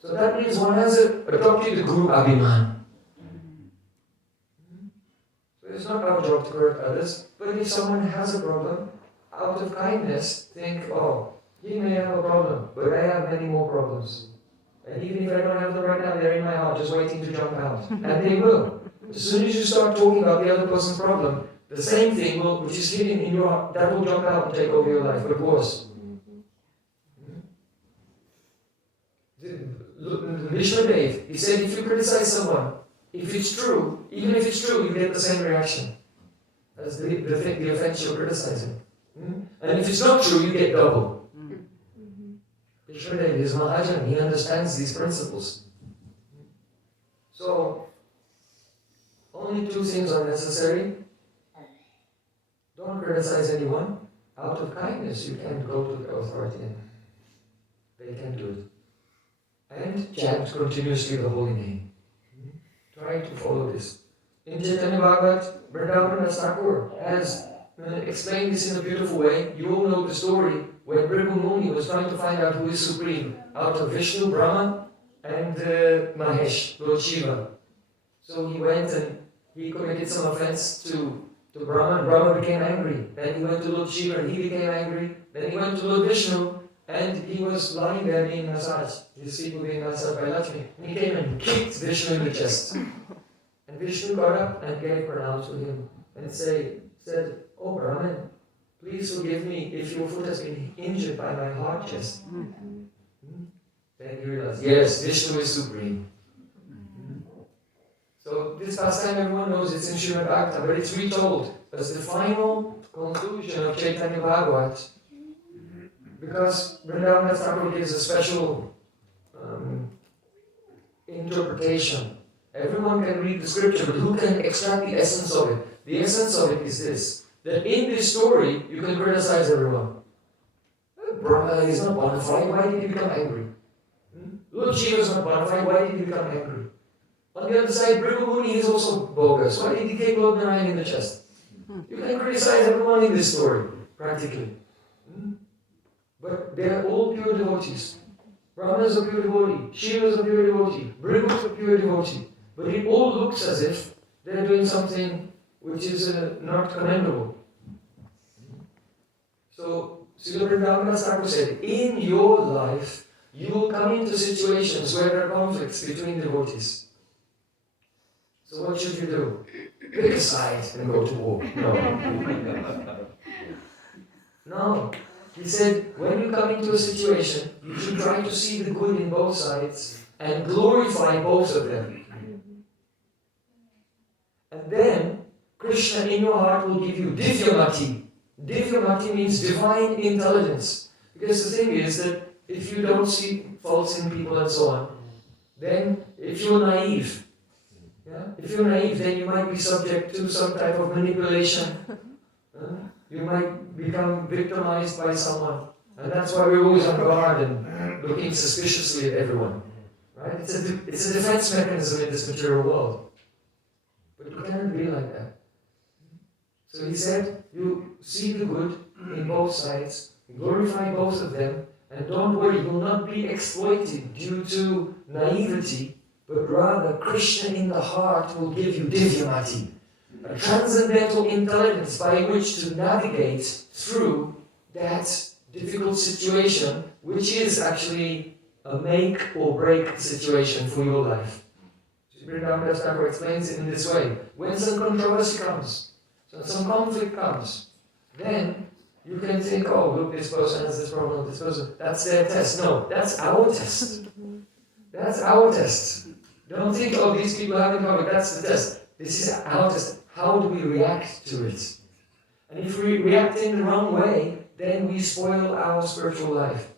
So that means one has adopted the guru abhiman. So it's not our job to correct others, but if someone has a problem, out of kindness, think, oh, he may have a problem, but I have many more problems. And even if I don't have them right now, they're in my heart, just waiting to jump out. And they will. As soon as you start talking about the other person's problem, the same thing which is hidden in your heart, that will jump out and take over your life, but worse. Vishnudev, he said, if you criticize someone, if it's true, even if it's true, you get the same reaction as the offense you're criticizing. And if it's not true, you get double. Vishnudev is Mahajan, he understands these principles. So, only two things are necessary. Don't criticize anyone. Out of kindness, you can go to the authority and they can do it. And chant continuously the holy name. Try to follow this. In Chaitanya Bhagavat, Vrindavan Das Thakur has explained this in a beautiful way. You all know the story when Bhrigu Muni was trying to find out who is supreme out of Vishnu, Brahma, and Mahesh, Lord Shiva. So he went and he committed some offense to Brahma, and Brahma became angry. Then he went to Lord Shiva and he became angry. Then he went to Lord Vishnu and he was lying there being massaged. His feet were being massaged by Lakshmi. And he came and kicked Vishnu in the chest. And Vishnu got up and gave pranam to him and said, oh Brahman, please forgive me if your foot has been injured by my hard chest. Then he realized, yes, Vishnu is supreme. So this pastime everyone knows, it's in Srimad Bhagavatam, but it's retold as the final conclusion of Chaitanya Bhagavat. Because Vrindavan Das Thakur gives a special interpretation. Everyone can read the scripture, but who can extract the essence of it? The essence of it is this, that in this story, you can criticize everyone. Brahma is not bona fide, why did he become angry? Lord Shiva is not bona fide, why did he become angry? On the other side, Bhrigu Muni is also bogus. Why did he kick Lord Narayan in the chest? You can criticize everyone in this story, practically. But they are all pure devotees. Brahma is a pure devotee, Shiva is a pure devotee, Bhrigu is a pure devotee. But it all looks as if they're doing something which is not commendable. So, Srila Vrindavan Das Thakur said, in your life, you will come into situations where there are conflicts between devotees. So what should you do? Pick a side and go to war. No. No. He said, when you come into a situation, you should try to see the good in both sides and glorify both of them. And then, Krishna in your heart will give you divyamati. Divyamati means divine intelligence. Because the thing is that if you don't see faults in people and so on, then if you're naive, then you might be subject to some type of manipulation. You might become victimized by someone. And that's why we're always on guard and looking suspiciously at everyone. Right? It's a defense mechanism in this material world. But you cannot be like that. So he said, you see the good in both sides, glorify both of them, and don't worry, you will not be exploited due to naivety, but rather Krishna in the heart will give you divyamati, a transcendental intelligence by which to navigate through that difficult situation, which is actually a make or break situation for your life. Vrindavan Das Thakur explains it in this way. When some controversy comes, so some conflict comes, then you can think, oh, look, this person has this problem, this person, that's their test. No, that's our test. That's our test. Don't think, oh, these people have in common, that's the test. This is our test. How do we react to it? And if we react in the wrong way, then we spoil our spiritual life.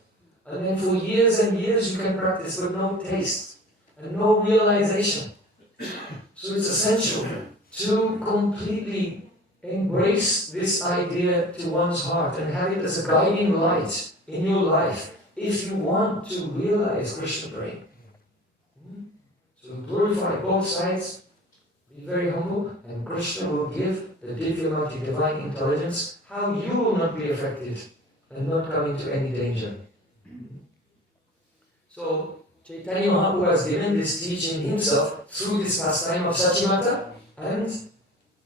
And then for years and years you can practice, but no taste and no realization. So it's essential to completely embrace this idea to one's heart and have it as a guiding light in your life if you want to realize Krishna prema. So glorify both sides, be very humble, and Krishna will give the Divyamati divine intelligence how you will not be affected and not come into any danger. So Chaitanya Mahaprabhu has given this teaching himself through this pastime of Sachimata and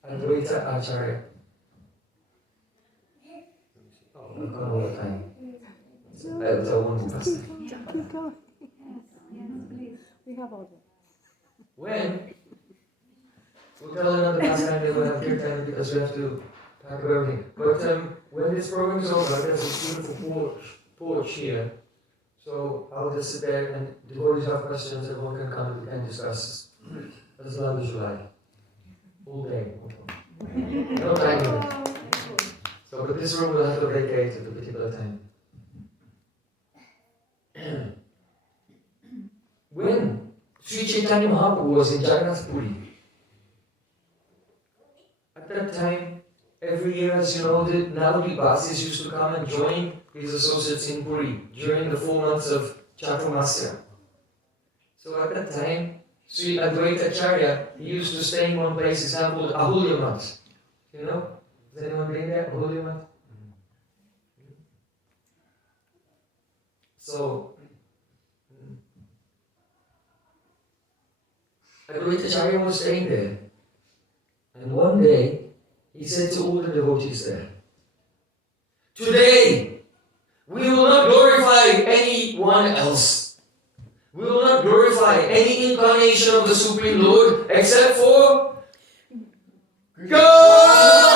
Advaita Acharya. Oh, I've got all the time. I'll tell one more pastime. Keep going. Yes, please. We have all When? We'll tell another pastime that we'll have kirtan because we have to talk about everything. But when this program is over, there's a beautiful porch here. So I'll just sit there and devotees have questions, everyone can come and discuss as long as you like. All day. No time limit. So, but this room will have to vacate at a particular time. When Sri Chaitanya Mahaprabhu was in Jagannath Puri, at that time, every year, as you know, the Navadi Basis used to come and join his associates in Puri during the 4 months of Chaturmasya. So at that time, Sri Advaita Acharya, he used to stay in one place, it's now called Ahulyamat. You know? Has anyone been there? Ahulyamat? So, Advaita Acharya was staying there. And one day, he said to all the devotees there, "Today, we will not glorify anyone else. We will not glorify any incarnation of the Supreme Lord except for God!"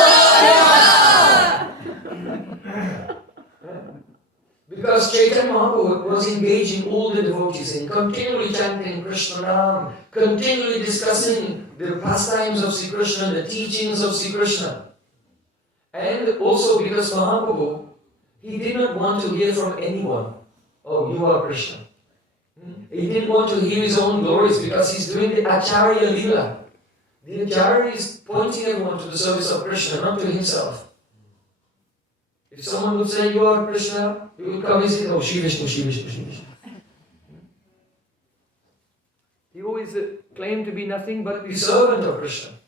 Because Chaitanya Mahaprabhu was engaging all the devotees in continually chanting Krishna Nam, continually discussing the pastimes of Sri Krishna, the teachings of Sri Krishna. And also because Mahaprabhu, he did not want to hear from anyone, "Oh, you are Krishna." He didn't want to hear his own glories because he's doing the Acharya Lila. The Acharya is pointing everyone to the service of Krishna, not to himself. If someone would say, "You are Krishna," he would come and say, "Oh, Shiva Vishnu, Shiva Vishnu, Shiva Vishnu." He always claimed to be nothing but the servant of Krishna.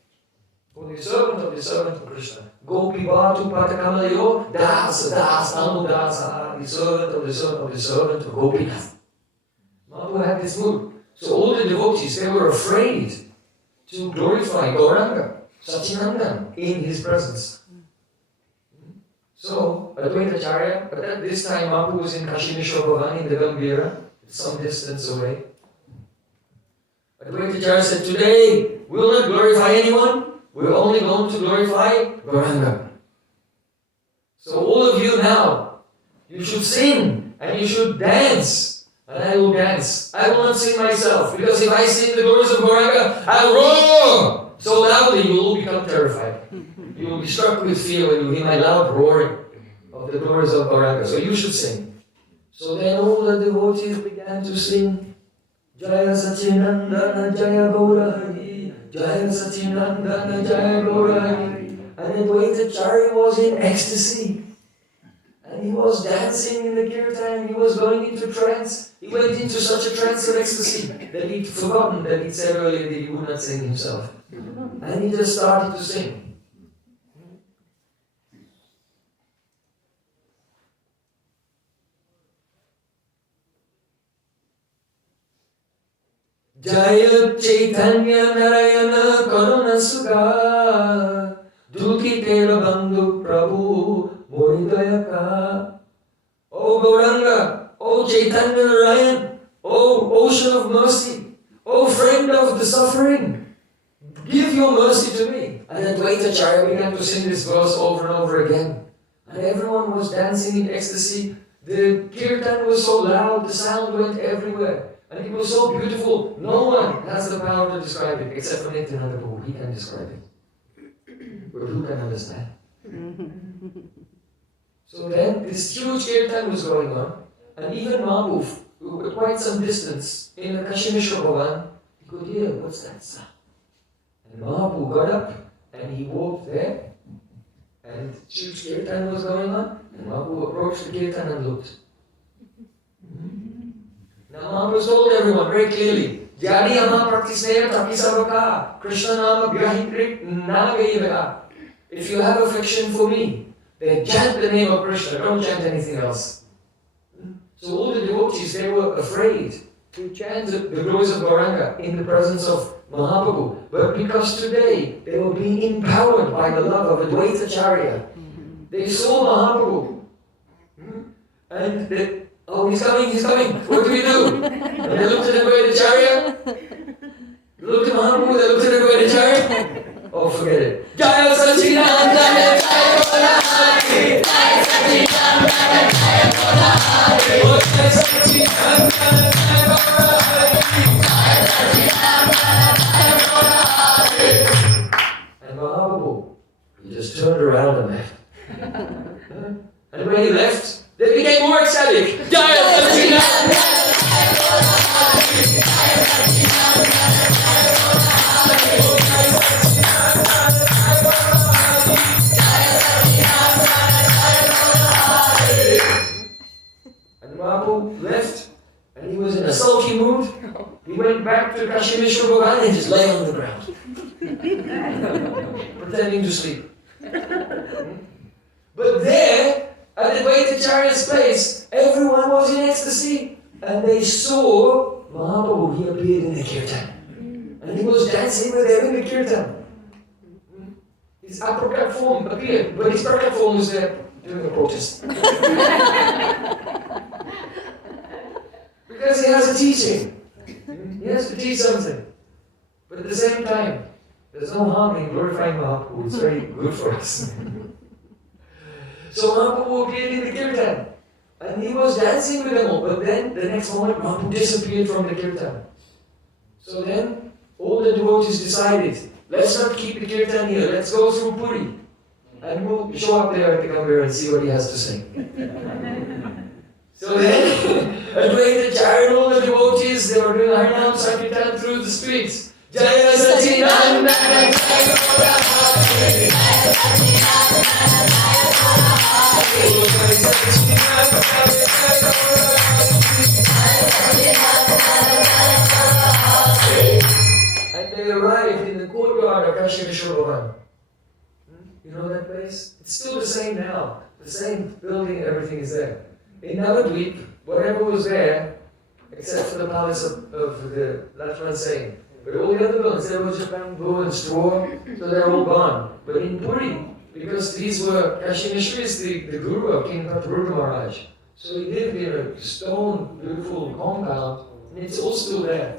Or the servant of Krishna. Gopi Bhatu Patakamalayo Das Das Anu Dasa, the servant of the servant of Gopinath. Mahaprabhu had this mood. So all the devotees, they were afraid to glorify Gauranga, Sachinandan, in his presence. So, Advaita Acharya, but at this time Mahaprabhu was in Kashimishwar Bhavan in the Gambhira, some distance away. Advaita Acharya said, "Today, we will not glorify anyone, we're only going to glorify Gauranga. So all of you now, you should sing and you should dance, and I will dance. I will not sing myself, because if I sing the glories of Gauranga, I'll roar so loudly you will become terrified. You will be struck with fear when you hear my loud roaring of the glories of Gauranga. So you should sing." So then all the devotees began to sing, "Jaya Sachinandana Jaya Gaura Hari, Jaya Sachinandana Jaya Gaura Hari." And Advaita Acharya was in ecstasy. And he was dancing in the kirtan, he was going into trance. He went into such a trance of ecstasy that he'd forgotten that he'd said earlier that he would not sing himself. And he just started to sing. Jaya Chaitanya Narayana Karuna Sukha Duki Tera Bandhu Prabhu Moridayaka. O Gauranga, O Chaitanya Narayan, O ocean of mercy, O friend of the suffering, give your mercy to me. And Advaita Acharya began to sing this verse over and over again. And everyone was dancing in ecstasy. The kirtan was so loud, the sound went everywhere. And it was so beautiful, no one has the power to describe it, except for Nityananda Prabhu. He can describe it. But who can understand? So then, this huge kirtan was going on, and even Mahaprabhu, who was quite some distance, in the Kashimishwar Bhavan, he could hear, what's that sound? And Mahaprabhu got up, and he walked there, And Kirtan was going on, and Mahaprabhu approached the Kirtan and looked. Now Mahaprabhu told everyone very clearly, Jadi ama pratisneya tapisavaka, Krishna nama vyahikrik nagayivaka. If you have affection for me, then chant the name of Krishna, don't chant anything else. So all the devotees, they were afraid to chant the glories of Gauranga in the presence of Mahaprabhu. But because today they were being empowered by the love of Advaita Acharya, they saw Mahaprabhu. And they, oh, he's coming, what do we do? And they looked at Advaita Acharya, looked at Mahaprabhu, they looked at Advaita Acharya. Oh, forget it. Jaya Sachinandana, Jaya Bodhari, Jaya Sachinandana, Jaya Bodhari, Jaya Sachinandana, Jaya Bodhari, Jaya Sachinandana, Jaya Bodhari. And Mahaprabhu, he just turned around and left. And when he left, they became more ecstatic. Jaya Sachinandana, Jaya Bodhari, Jaya Sachinandana, Jaya Bodhari. And Mahaprabhu left, and he was in a sulky mood. He went back to Kashi Mishra Bhagan and just lay on the ground, pretending to sleep. But there, at Advaita Acharya's place, everyone was in ecstasy, and they saw Mahaprabhu. He appeared in the kirtan, and he was dancing with them in the kirtan. His uppercut form appeared, but his uppercut form was there doing a protest. Because he has a teaching. He has to teach something. But at the same time, there's no harm in glorifying Mahaprabhu. It's very good for us. So Mahaprabhu appeared in the kirtan. And he was dancing with them all. But then, the next moment, Mahaprabhu disappeared from the kirtan. So then, all the devotees decided, let's not keep the kirtan here, let's go through Puri. And we'll show up there at the Gambhir and see what he has to say. So then, Advaita Acharya and all the devotees, they were doing Harinam Sankirtan through the streets. Jaya Sachinandana, Jaya Bodhari, Jaya Sachinandana, Jaya Bodhari, Jaya Sachinandana, Jaya Bodhari. And they arrived in the courtyard of Kashi Vishnu Bhavan. You know that place? It's still the same now. The same building, everything is there. In Navadvip, whatever was there, except for the palace of the Lakshman Singh, but all the other buildings, there was just bamboo and straw, so they're all gone. But in Puri, because these were, Kashi Mishra is the guru of King Katha Maharaj, so he lived in a stone, beautiful compound, and it's all still there.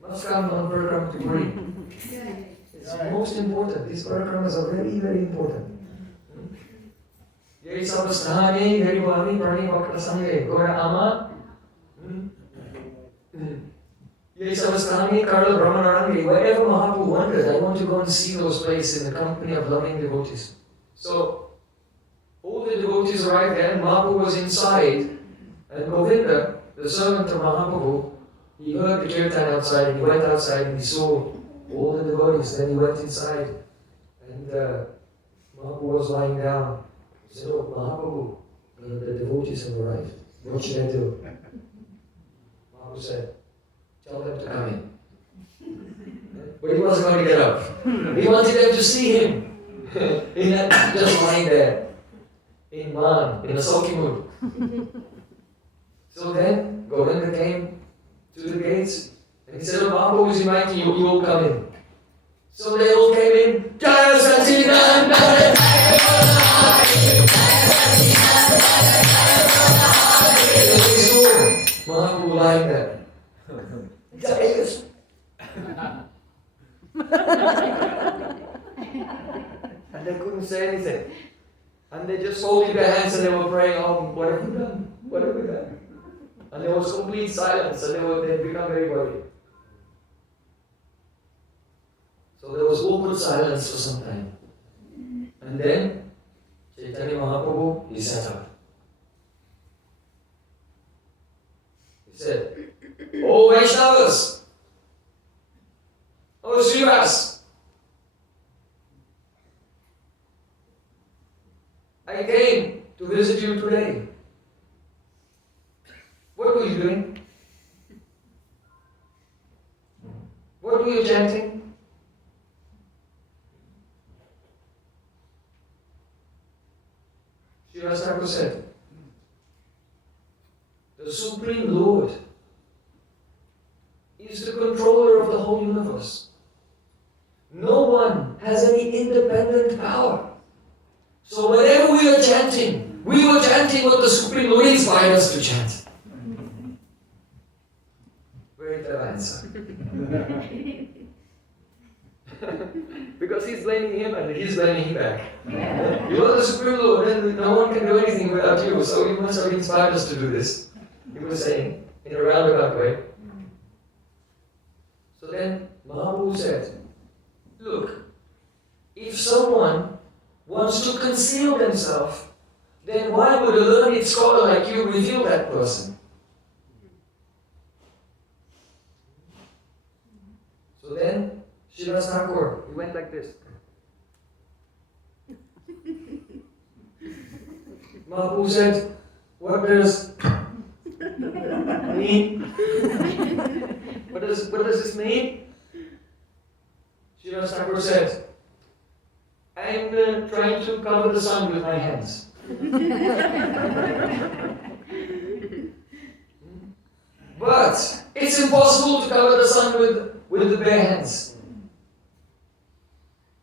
Must come on Parikrama to Puri. It's most important. These parikramas are very, very important. Yeri Sabastani, Yeri Vani, Prani Vakrasange, Gaura Ama. Yeri Sabastani, Karla Brahmanarangi. Wherever Mahaprabhu wandered, I want to go and see those places in the company of loving devotees. So, all the devotees arrived there, and Mahaprabhu was inside, and Govinda, the servant of Mahaprabhu, he heard the kirtan outside, and he went outside and he saw all the devotees. Then he went inside, and Mahaprabhu was lying down. He said, "Oh, Mahaprabhu, the devotees have arrived. What should I do?" Mahaprabhu said, "Tell them to come in." But he wasn't going to get up. He wanted them to see him. He had just lying there, in man, in a sulky mood. So then, Govinda came to the gates, and he said, "Oh, Mahaprabhu is inviting you, you all come in." So they all came in. Jaya Sachinandana, Jaya Bodhari, Jaya Sachinandana, Jaya Bodhari. And they saw Mahaprabhu lying there. Jaya. And they couldn't say anything. And they just folded their hands and they were praying, "Oh, what have we done? What have we done?" And there was complete silence, and they'd become very worried. So there was awkward silence for some time. And then, Chaitanya Mahaprabhu, he sat up. He said, "Oh Vaishnavas, oh Srivas, you doing? What were you chanting? Srivas Thakur said, the Supreme Lord is the controller of the whole universe. No one has any independent power. So whenever we were chanting what the Supreme Lord inspired us to chant. Very clever answer. Because he's blaming him and he's blaming him back. You are the Supreme Lord and no one can do anything without you, so you must have inspired us to do this. He was saying in a roundabout way. So then Mahaprabhu said, look, if someone wants to conceal themselves, then why would a learned scholar like you reveal that person? So then Srivas Thakur, he went like this. Mahaprabhu said, what does mean? What does this mean? Srivas Thakur said, I'm trying to cover the sun with my hands. But it's impossible to cover the sun with the bare hands.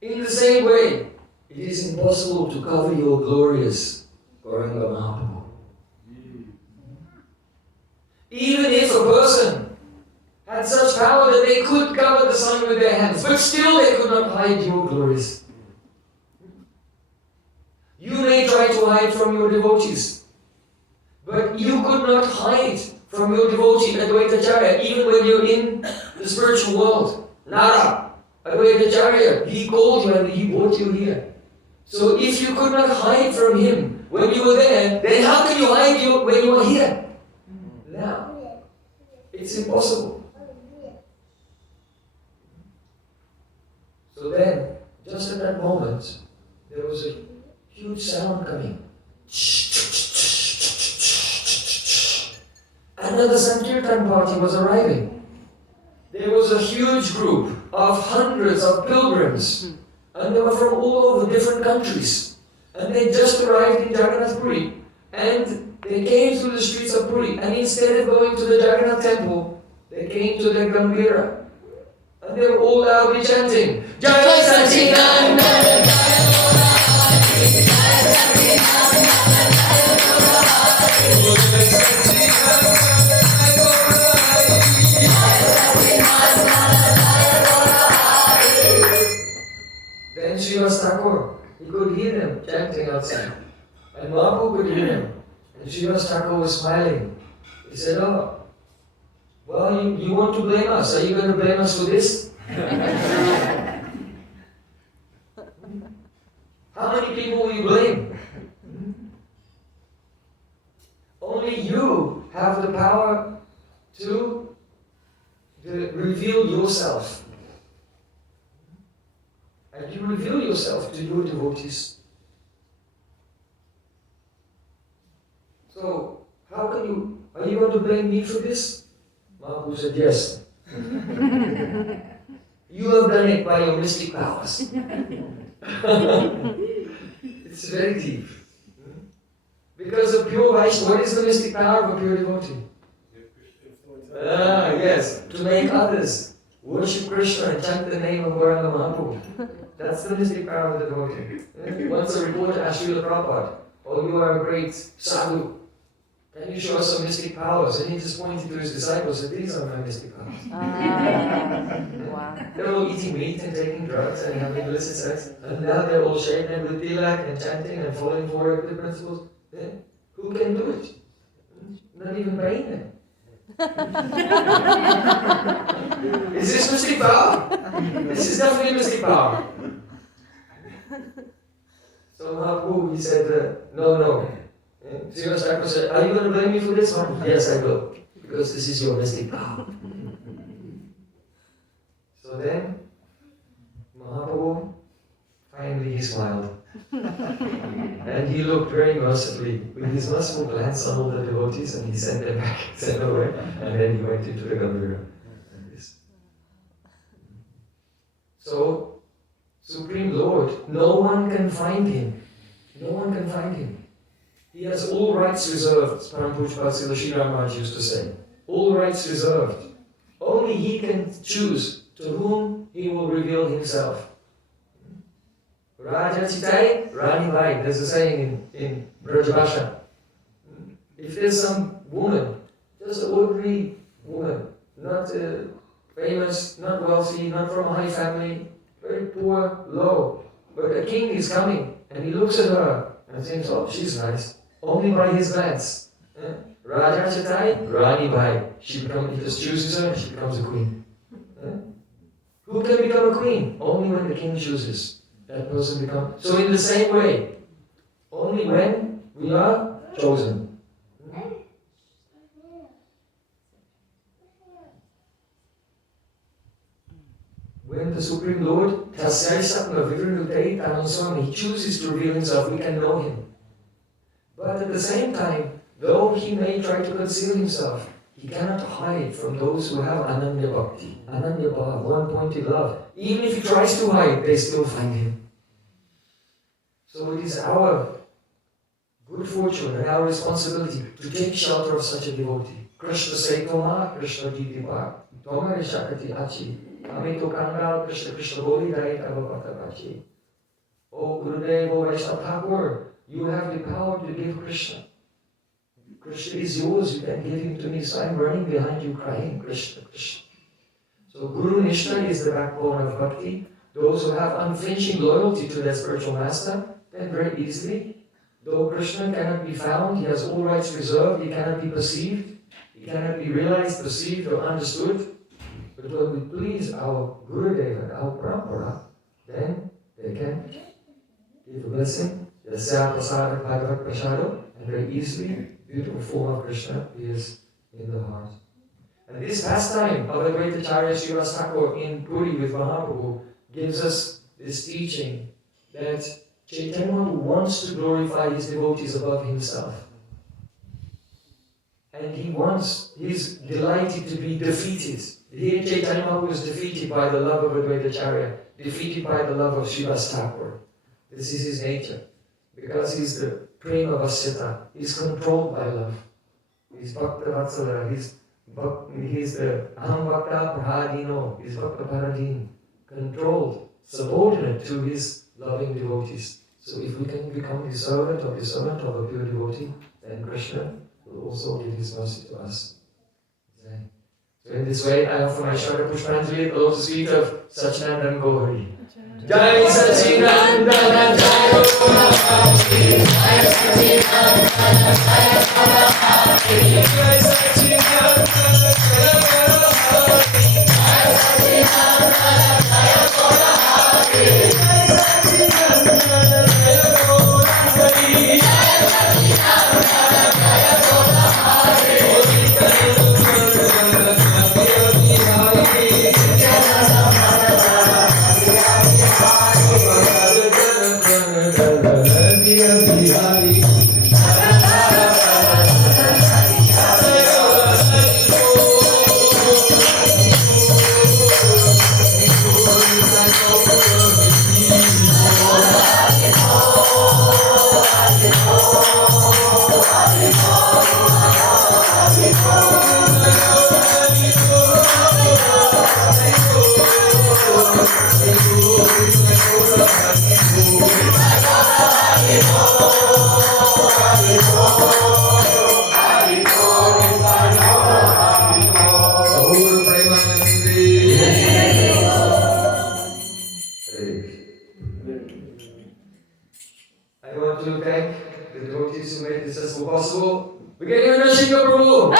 In the same way, it is impossible to cover your glorious Gauranga Mahaprabhu. Even if a person had such power that they could cover the sun with their hands, but still they could not hide your glories. You may try to hide from your devotees, but you could not hide from your devotee Advaitacharya even when you're in the spiritual world. Nara, Advaitacharya, he called you and he brought you here. So if you could not hide from him when you were there, then how can you hide when you are here? Now, it's impossible. So then, just at that moment, there was a huge sound coming. Another Sankirtan party was arriving. There was a huge group of hundreds of pilgrims, and they were from all over different countries. And they just arrived in Jagannath Puri, and they came through the streets of Puri, and instead of going to the Jagannath temple, they came to the Gambhira. And they were all loudly chanting, Jai Satchidananda! Then Srivas Thakur, he could hear them chanting outside. And Mahaprabhu could hear them. And Srivas Thakur was smiling. He said, oh, well, you want to blame us. Are you going to blame us for this? How many people will you blame? Only you have the power to reveal yourself. And you reveal yourself to your devotees. So, are you going to blame me for this? Mahaprabhu said, yes. You have done it by your mystic powers. It's very deep. Because of pure Vaishnava, what is the mystic power of a pure devotee? Yes, to make others worship Krishna and chant the name of Gauranga Mahaprabhu. That's the mystic power of the devotee. Once a reporter asked Srila Prabhupada, oh, you are a great sadhu. Can you show us some mystic powers? And he just pointed to his disciples and said, these are my mystic powers. Wow. They're all eating meat and taking drugs and having illicit sex. And now they're all shaken with tilak and chanting and falling forward with the principles. Yeah? Who can do it? Not even Bahina. Is this mystic power? This is definitely mystic power. So Mahaprabhu, he said, no. Srivas Thakur said, are you going to blame me for this one? Yes, I will. Because this is your mystic power. So then, Mahaprabhu, finally he smiled. And he looked very mercifully with his merciful glance on all the devotees, and he sent them back, sent away, and then he went into the Gambhira. So, Supreme Lord, no one can find him. No one can find him. He has all rights reserved, Param Pujapad Srila Sri Maharaj used to say. All rights reserved. Only he can choose to whom he will reveal himself. Raja Chitai, Rani Bai. There's a saying in Brajabhasha. If there's some woman, just an ordinary woman, not famous, not wealthy, not from a high family, very poor, low, but a king is coming and he looks at her and thinks, oh, she's nice. Only by his glance. Raja Chitai, Rani Bai. He just chooses her and she becomes a queen. Who can become a queen? Only when the king chooses. That person becomes. So in the same way, only when we are chosen. When the Supreme Lord, he chooses to reveal himself, we can know him. But at the same time, though he may try to conceal himself, he cannot hide from those who have Ananya Bhakti, Ananya Bhava, one-pointed love. Even if he tries to hide, they still find him. So it is our good fortune and our responsibility to take shelter of such a devotee. Krishna say, Toma, Krishna Didipa, Toma Rishakati Achi, Amito Kangal, Krishna Krishna Boli Dait Abhavatapachi. Oh Gurudev, oh Vaishnava Thakur, you have the power to give Krishna. Krishna is yours, you can give him to me, so I'm running behind you crying, Krishna, Krishna. So Guru Nishta is the backbone of Bhakti. Those who have unflinching loyalty to their spiritual master, then very easily, though Krishna cannot be found, he has all rights reserved, he cannot be perceived, he cannot be realized, perceived or understood. But when we please our Gurudev and our Parampara, then they can give a blessing, Yasya Prasada Bhagavat Prasada, and very easily, beautiful form of Krishna appears in the heart. And this pastime of Advaita Acharya Srivas Thakur in Puri with Mahaprabhu gives us this teaching that Chaitanya wants to glorify his devotees above himself. And he's delighted to be defeated. Here Chaitanya was defeated by the love of Advaita Acharya, defeated by the love of Srivas Thakur. This is his nature. Because he's the Prema Vasyata, he's controlled by love. He's Bhakta Vatsala, he's the Aham Bhakta Prahadino, he's Bhakta Paradin, controlled, subordinate to his loving devotees. So if we can become the servant of a pure devotee, then Krishna will also give his mercy to us. So in this way, I offer my Shraddha Pushpanjali at the lotus feet of Satchidananda Gauri. Jai Satchidananda, Jai Gauri, Jai Satchidananda, Jai Gauri, Jai Satchidananda, Jai Gauri, Jai Satchidananda, Jai Gauri, Jai Satchidananda, Jai Gauri, Jai Satchidananda, Jai I want to thank the devotees who made this as possible. Beginning with Nrsimha Prabhu.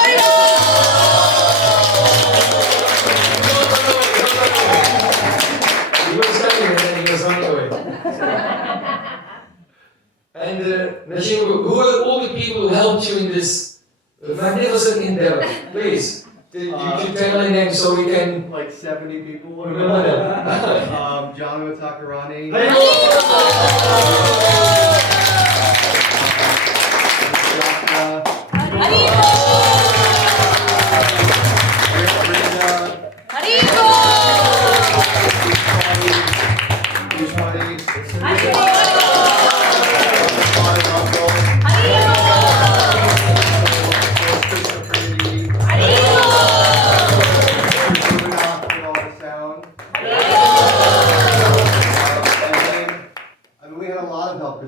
He was coming and then he was running away. And Nrsimha Prabhu, who are all the people who helped you in this magnificent endeavor? Please, You can tell the name so we can like 70 people. remember them. John Takarani.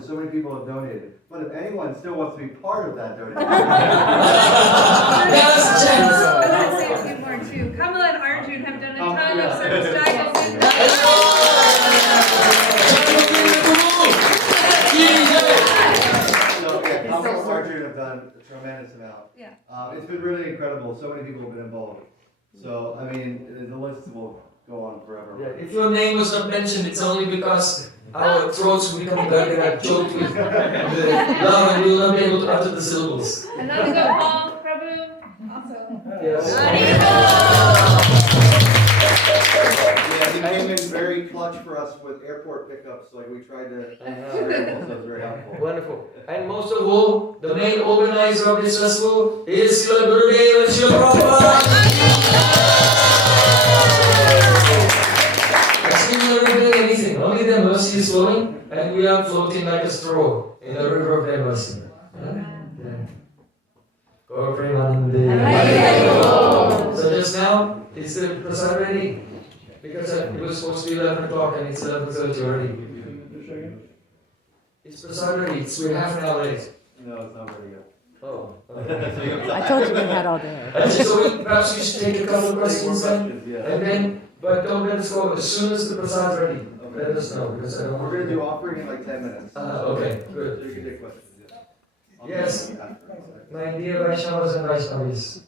So many people have donated, but if anyone still wants to be part of that donation, Yes, I'm gonna say a few more too. Kamala and Arjun have done a ton of service diagnosis. so yeah, Kamala and Arjun have done a tremendous amount. Yeah. It's been really incredible. So many people have been involved. So I mean, the list will go on forever. Yeah, if your name was not mentioned, it's only because our throats become dark and I choked with the love and we will not be able to utter the syllables. And then we go Paul, Prabhu, also. Yes. Yeah, he came in very clutch for us with airport pickups. Like we tried to. So it was very helpful. Wonderful. And most of all, the main organizer of this festival is Srila Gurudev and Srila Prabhupada. Actually, we are not doing anything. Only the mercy is flowing, and we are floating like a straw in the river of their mercy. Gaura Purnima. So just now, is the prasad ready? Because it was supposed to be 11 o'clock and it's 11:30 already. It's prasad ready. We're half an hour late. No, it's not ready yet. Oh. I told you we had all day. So perhaps we should take a couple of questions then, and then, but don't let us go as soon as the prasad's ready. Let us know because I don't We're want going to do offering in like 10 minutes. Okay, good. So you can take questions. Yes. My dear Vaishnavas and Vaishnavis,